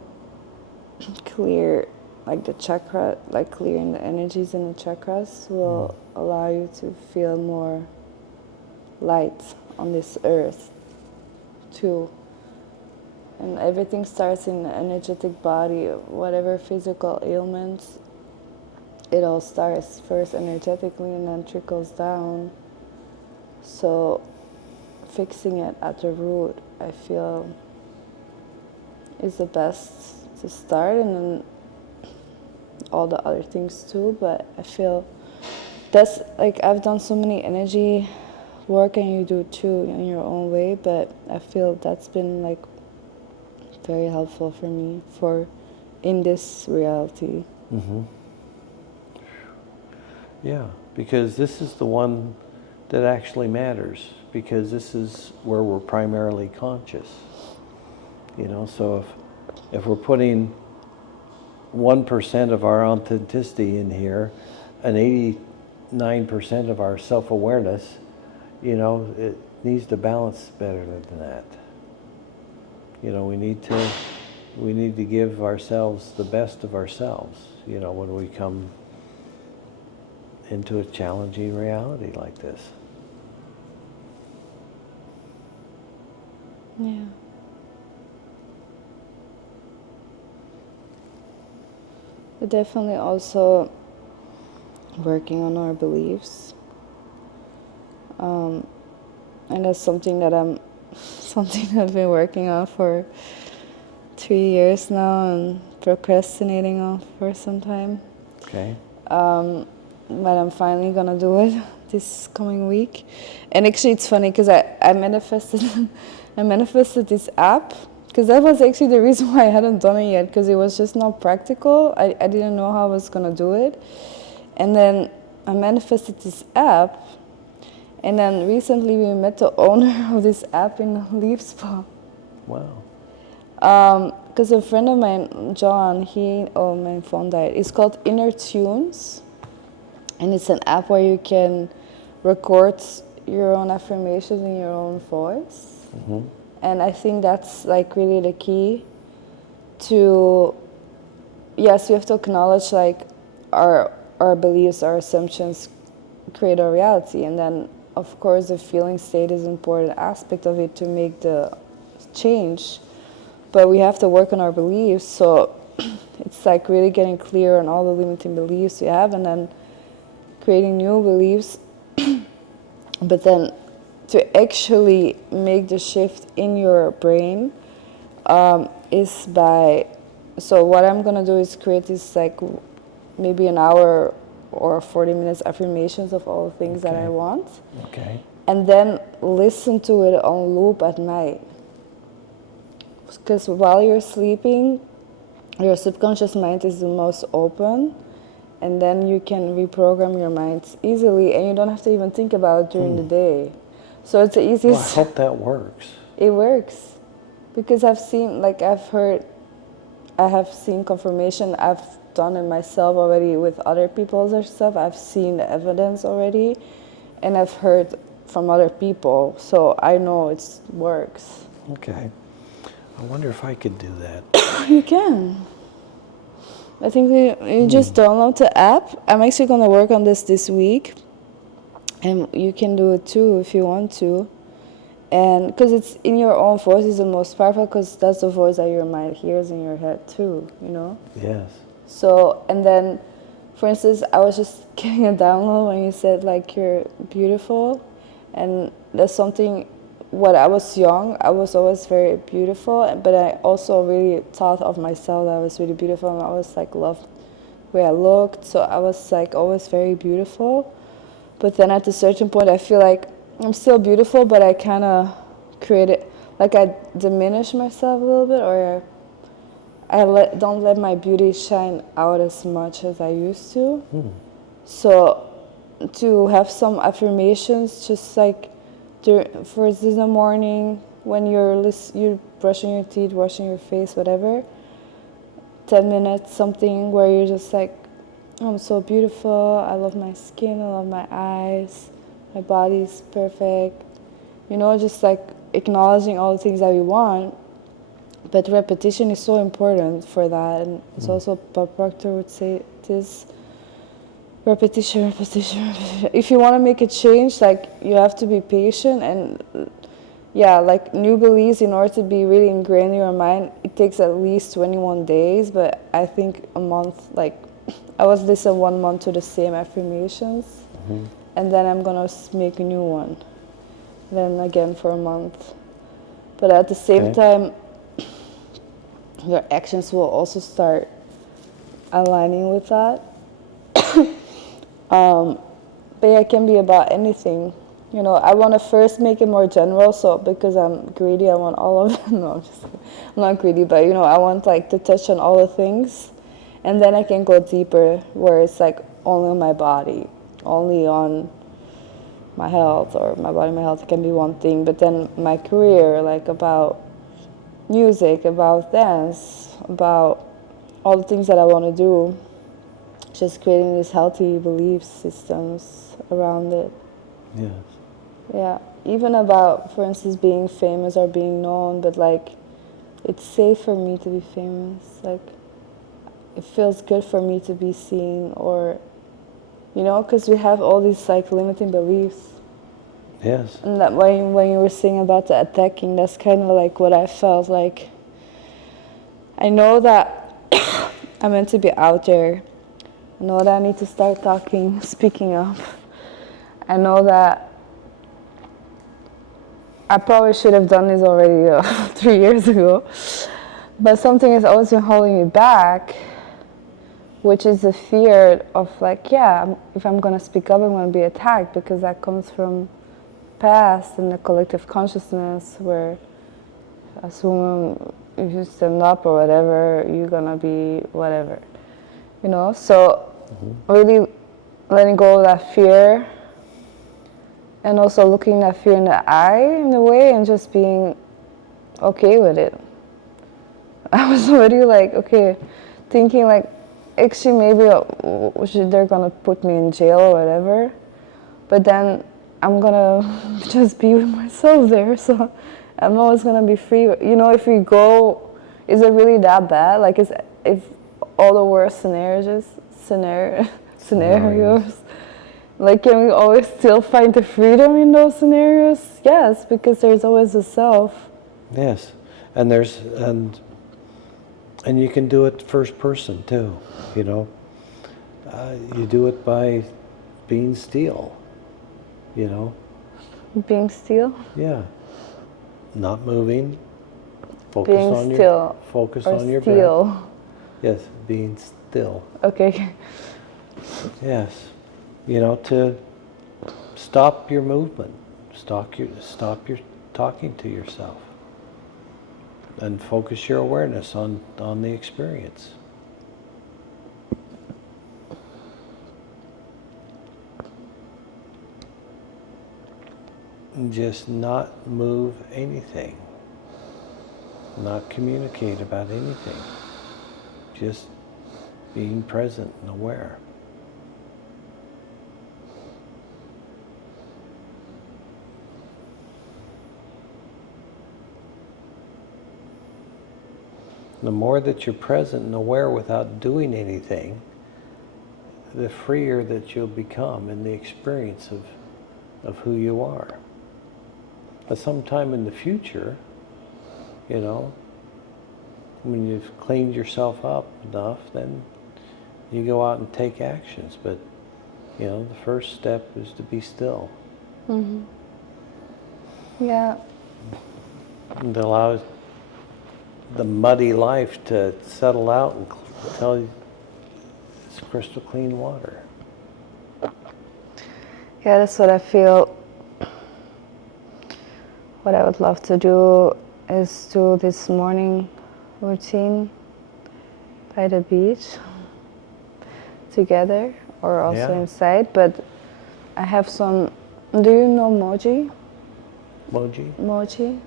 clear, like the chakra, like clearing the energies in the chakras will allow you to feel more light on this earth too. And everything starts in the energetic body. Whatever physical ailments, it all starts first energetically and then trickles down. So fixing it at the root, I feel, is the best to start, and then all the other things too. But I feel that's like, I've done so many energy work, and you do too in your own way, but I feel that's been like very helpful for me in this reality. Mm-hmm. Yeah, because this is the one that actually matters, because this is where we're primarily conscious. So if we're putting 1% of our authenticity in here, and 89% of our self-awareness, needs to balance better than that. You know, we need to give ourselves the best of ourselves, you know, when we come into a challenging reality like this. Yeah. We're definitely also working on our beliefs. And that's something that I've been working on for 3 years now and procrastinating on for some time. Okay. But I'm finally gonna do it this coming week. And actually it's funny because I manifested I manifested this app, because that was actually the reason why I hadn't done it yet, because it was just not practical. I didn't know how I was gonna do it. And then I manifested this app, and then recently we met the owner of this app in a leaf spa. Wow. Because a friend of mine, John, my phone died. It's called Inner Tunes, and it's an app where you can record your own affirmations in your own voice. Mm-hmm. And I think that's like really the key to, yes, we have to acknowledge like our beliefs, our assumptions create our reality, and then of course the feeling state is an important aspect of it to make the change. But we have to work on our beliefs, so it's like really getting clear on all the limiting beliefs we have and then creating new beliefs. But then to actually make the shift in your brain is by, so what I'm gonna do is create this like maybe an hour or 40 minutes affirmations of all the things that I want. Okay. And then listen to it on loop at night. Because while you're sleeping, your subconscious mind is the most open, and then you can reprogram your mind easily, and you don't have to even think about it during the day. So it's the easiest. Well, I hope that works. It works, because I have seen confirmation. I've done it myself already with other people's or stuff. I've seen the evidence already, and I've heard from other people, so I know it works. Okay. I wonder if I could do that. You can. I think you just download the app. I'm actually going to work on this week, and you can do it too if you want to. And because it's in your own voice is the most powerful, because that's the voice that your mind hears in your head too, you know? Yes. So, and then, for instance, I was just getting a download when you said like you're beautiful, and that's something. When I was young, I was always very beautiful, but I also really thought of myself that I was really beautiful, and I always like loved the way I looked, so I was like always very beautiful. But then at a certain point, I feel like I'm still beautiful, but I kind of created, like I diminish myself a little bit, or don't let my beauty shine out as much as I used to. So to have some affirmations, just like, for instance, in the morning when you're brushing your teeth, washing your face, whatever, 10 minutes, something where you're just like, oh, I'm so beautiful, I love my skin, I love my eyes, my body's perfect, you know, just like acknowledging all the things that we want. But repetition is so important for that, and it's also, Bob Proctor would say this, repetition. If you want to make a change, like, you have to be patient, and like new beliefs, in order to be really ingrained in your mind, it takes at least 21 days, but I think a month, like, I was listening 1 month to the same affirmations, and then I'm gonna make a new one, then again for a month. But at the same time, your actions will also start aligning with that. But yeah, it can be about anything. You know, I want to first make it more general, so because I'm greedy, I want all of it. No, I'm not greedy, but you know, I want like to touch on all the things, and then I can go deeper, where it's like only on my body, only on my health, or my body, my health. It can be one thing, but then my career, like about music, about dance, about all the things that I want to do. Just creating these healthy belief systems around it. Yes. Yeah. even about, for instance, being famous or being known, but like, it's safe for me to be famous. Like, it feels good for me to be seen, or, you know, because we have all these like limiting beliefs. Yes. And that when you were saying about the attacking, that's kind of like what I felt like. I know that I'm meant to be out there. I know that I need to start talking, speaking up. I know that I probably should have done this already 3 years ago. But something has always been holding me back, which is the fear of like, yeah, if I'm going to speak up, I'm going to be attacked, because that comes from past and the collective consciousness where as woman, if you stand up or whatever, you're going to be whatever. You know, so really letting go of that fear, and also looking that fear in the eye in a way, and just being okay with it. I was already like, okay, thinking like, actually maybe they're gonna put me in jail or whatever, but then I'm gonna just be with myself there, so I'm always gonna be free. You know, if we go, is it really that bad? Like, if all the worst scenarios, like, can we always still find the freedom in those scenarios? Yes, because there's always a self. Yes, and and you can do it first person too. You know, you do it by being still. You know. Being still. Yeah. Not moving. Being still. Focus or on your still. breath. Yes, being still. Okay. Yes. You know, to stop your movement, stop your talking to yourself, and focus your awareness on the experience. And just not move anything, not communicate about anything, just being present and aware. The more that you're present and aware without doing anything, the freer that you'll become in the experience of who you are. But sometime in the future, you know, when you've cleaned yourself up enough, then you go out and take actions. But, you know, the first step is to be still. Mm-hmm. Yeah. And allow the muddy life to settle out and tell you it's crystal clean water. Yeah, that's what I feel. What I would love to do is do this morning routine by the beach together, or also inside. But I have some. Do you know Moji? Moji.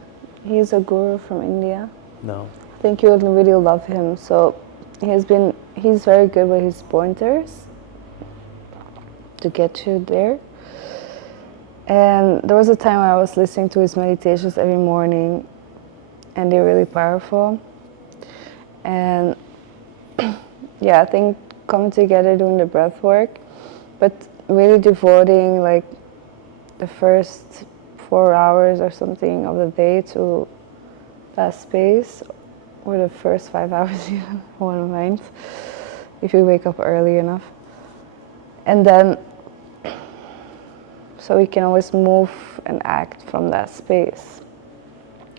He's a guru from India. No. I think you would really love him. So he's very good with his pointers to get you there. And there was a time when I was listening to his meditations every morning, and they're really powerful. And yeah, I think coming together doing the breath work, but really devoting like the first 4 hours or something of the day to that space, or the first 5 hours even, I wouldn't mind, if you wake up early enough. And then, so we can always move and act from that space.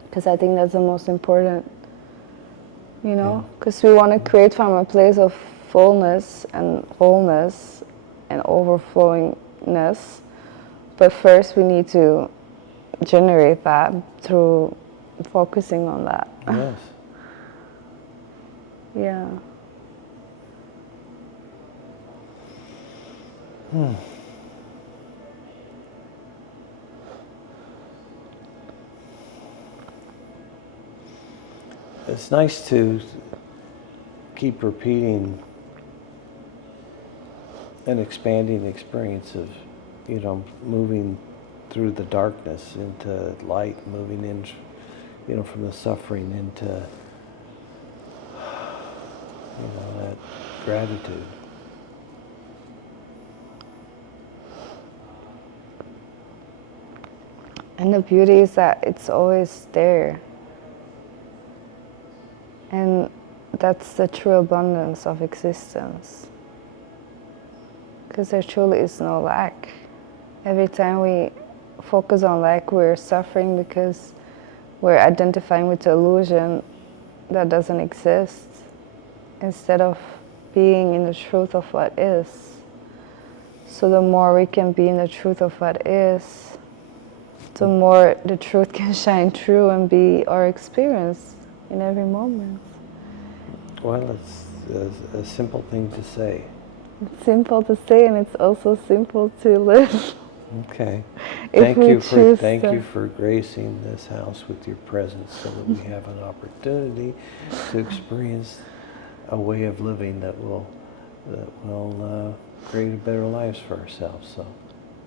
Because I think that's the most important, you know? Because we want to create from a place of fullness and wholeness and overflowingness. But first we need to generate that through focusing on that. Yes. Yeah. It's nice to keep repeating and expanding the experience of, you know, moving through the darkness into light, moving in, from the suffering into, that gratitude. And the beauty is that it's always there. And that's the true abundance of existence. Because there truly is no lack. Every time we focus on lack, we're suffering because we're identifying with the illusion that doesn't exist, instead of being in the truth of what is. So the more we can be in the truth of what is, the more the truth can shine through and be our experience in every moment. Well, it's a simple thing to say. It's simple to say, and it's also simple to live. Okay. If we choose Thank to. you for gracing this house with your presence, so that we have an opportunity to experience a way of living that will create a better lives for ourselves. So,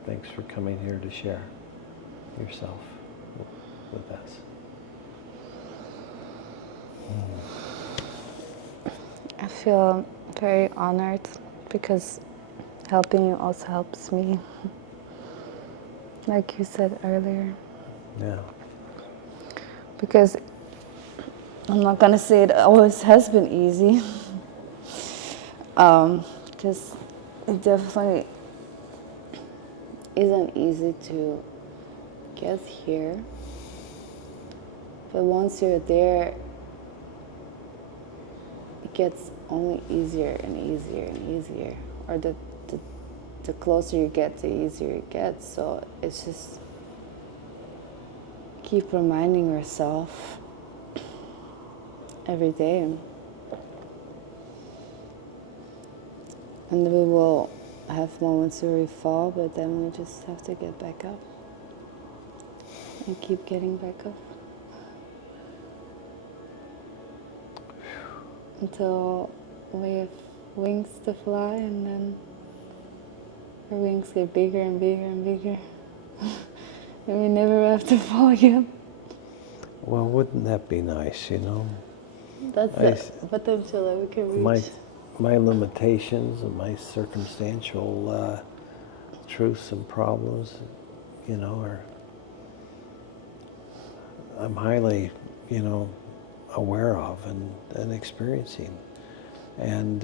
thanks for coming here to share yourself with us. I feel very honored because helping you also helps me. Like you said earlier. Yeah. Because I'm not gonna say it always has been easy. Because it definitely isn't easy to get here. But once you're there, it gets only easier and easier and easier. Or the closer you get, the easier it gets. So it's just keep reminding yourself every day. And we will have moments where we fall, but then we just have to get back up and keep getting back up until we have wings to fly, and then our wings get bigger and bigger and bigger and we never have to fall again. Well, wouldn't that be nice, That's the potential that we can reach. My limitations and my circumstantial truths and problems, I'm highly, aware of and experiencing. And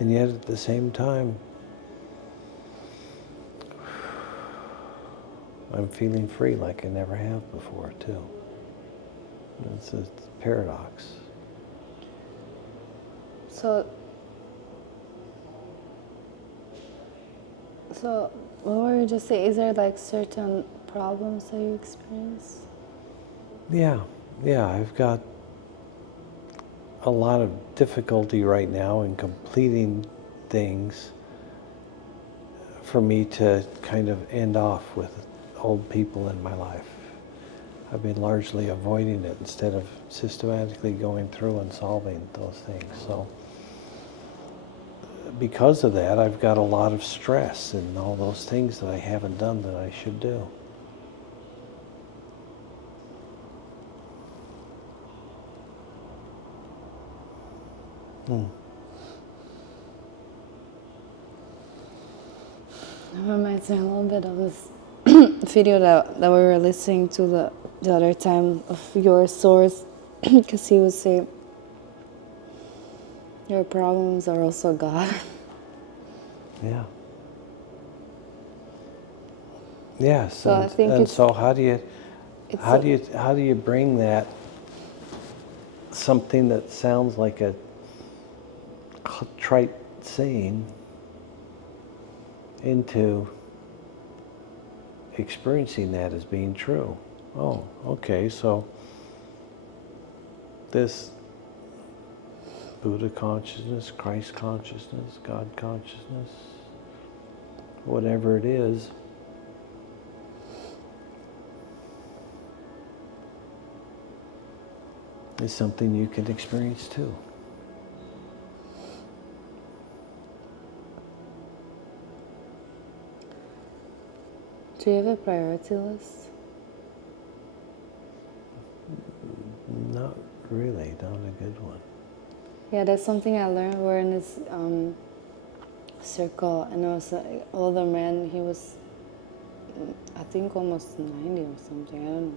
yet at the same time, I'm feeling free like I never have before, too. It's a paradox. So what were you just saying? Is there like certain problems that you experience? Yeah, I've got a lot of difficulty right now in completing things for me to kind of end off with old people in my life. I've been largely avoiding it instead of systematically going through and solving those things. So because of that, I've got a lot of stress and all those things that I haven't done that I should do. It reminds me a little bit of this video that we were listening to the other time of your source, because he would say, your problems are also God. Yeah. Yes. So I think and so how do you bring that, something that sounds like a trite saying, into experiencing that as being true? Oh, okay, so this Buddha consciousness, Christ consciousness, God consciousness, whatever it is something you can experience too. Do you have a priority list? Not really, not a good one. Yeah, that's something I learned. We're in this circle, and there was an older man. He was, I think, almost 90 or something. I don't know.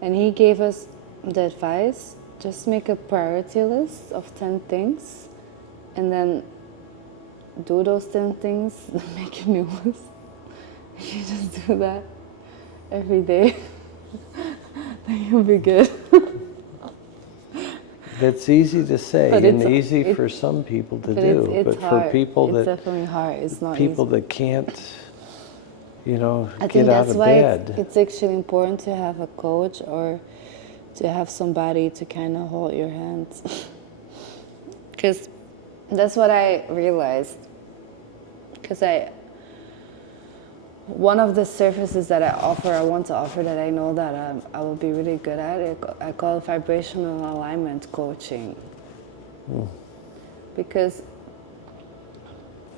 And he gave us the advice: just make a priority list of 10 things, and then do those 10 things. Then make a new list. If you just do that every day, then you'll be good. That's easy to say and easy for some people to do, it's but hard. for people it's that definitely hard. It's not people easy. that can't, you know, I get think out that's of why bed. it's actually important to have a coach or to have somebody to kind of hold your hands. Because that's what I realized. Because one of the services that I want to offer that I know that I will be really good at, I call it vibrational alignment coaching. Because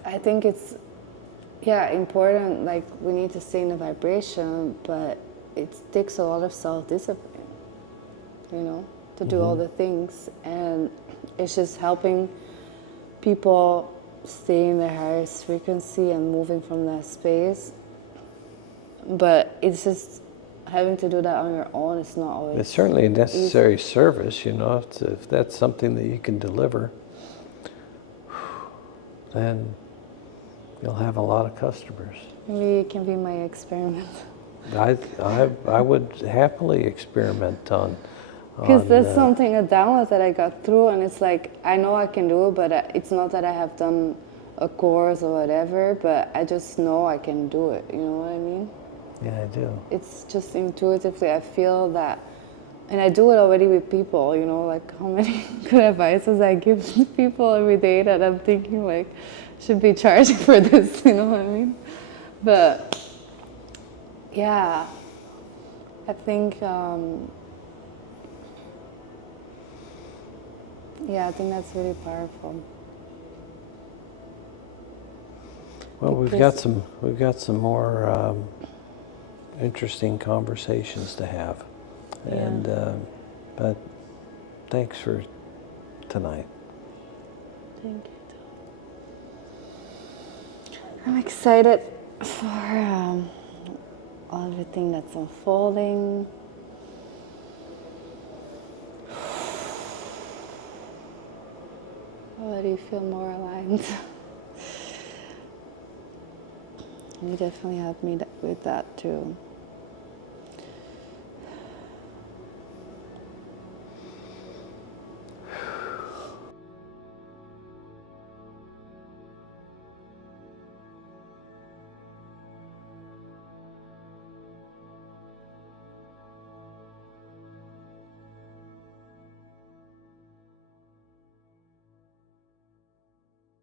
I think it's, important, like we need to stay in the vibration, but it takes a lot of self-discipline, to do all the things. And it's just helping people stay in their highest frequency and moving from that space. But it's just having to do that on your own. It's not always. It's certainly a necessary service, if that's something that you can deliver, then you'll have a lot of customers. Maybe it can be my experiment. I would happily experiment on. Because that's something, a download that I got through, and it's like, I know I can do it, but it's not that I have done a course or whatever, but I just know I can do it, you know what I mean? Yeah, I do. It's just intuitively, I feel that, and I do it already with people, like how many good advices I give to people every day that I'm thinking like, should be charging for this, you know what I mean? But yeah, I think, I think that's really powerful. Well, we've got some more interesting conversations to have, and but thanks for tonight. Thank you. I'm excited for everything that's unfolding. How do you feel more aligned? You definitely helped me with that too.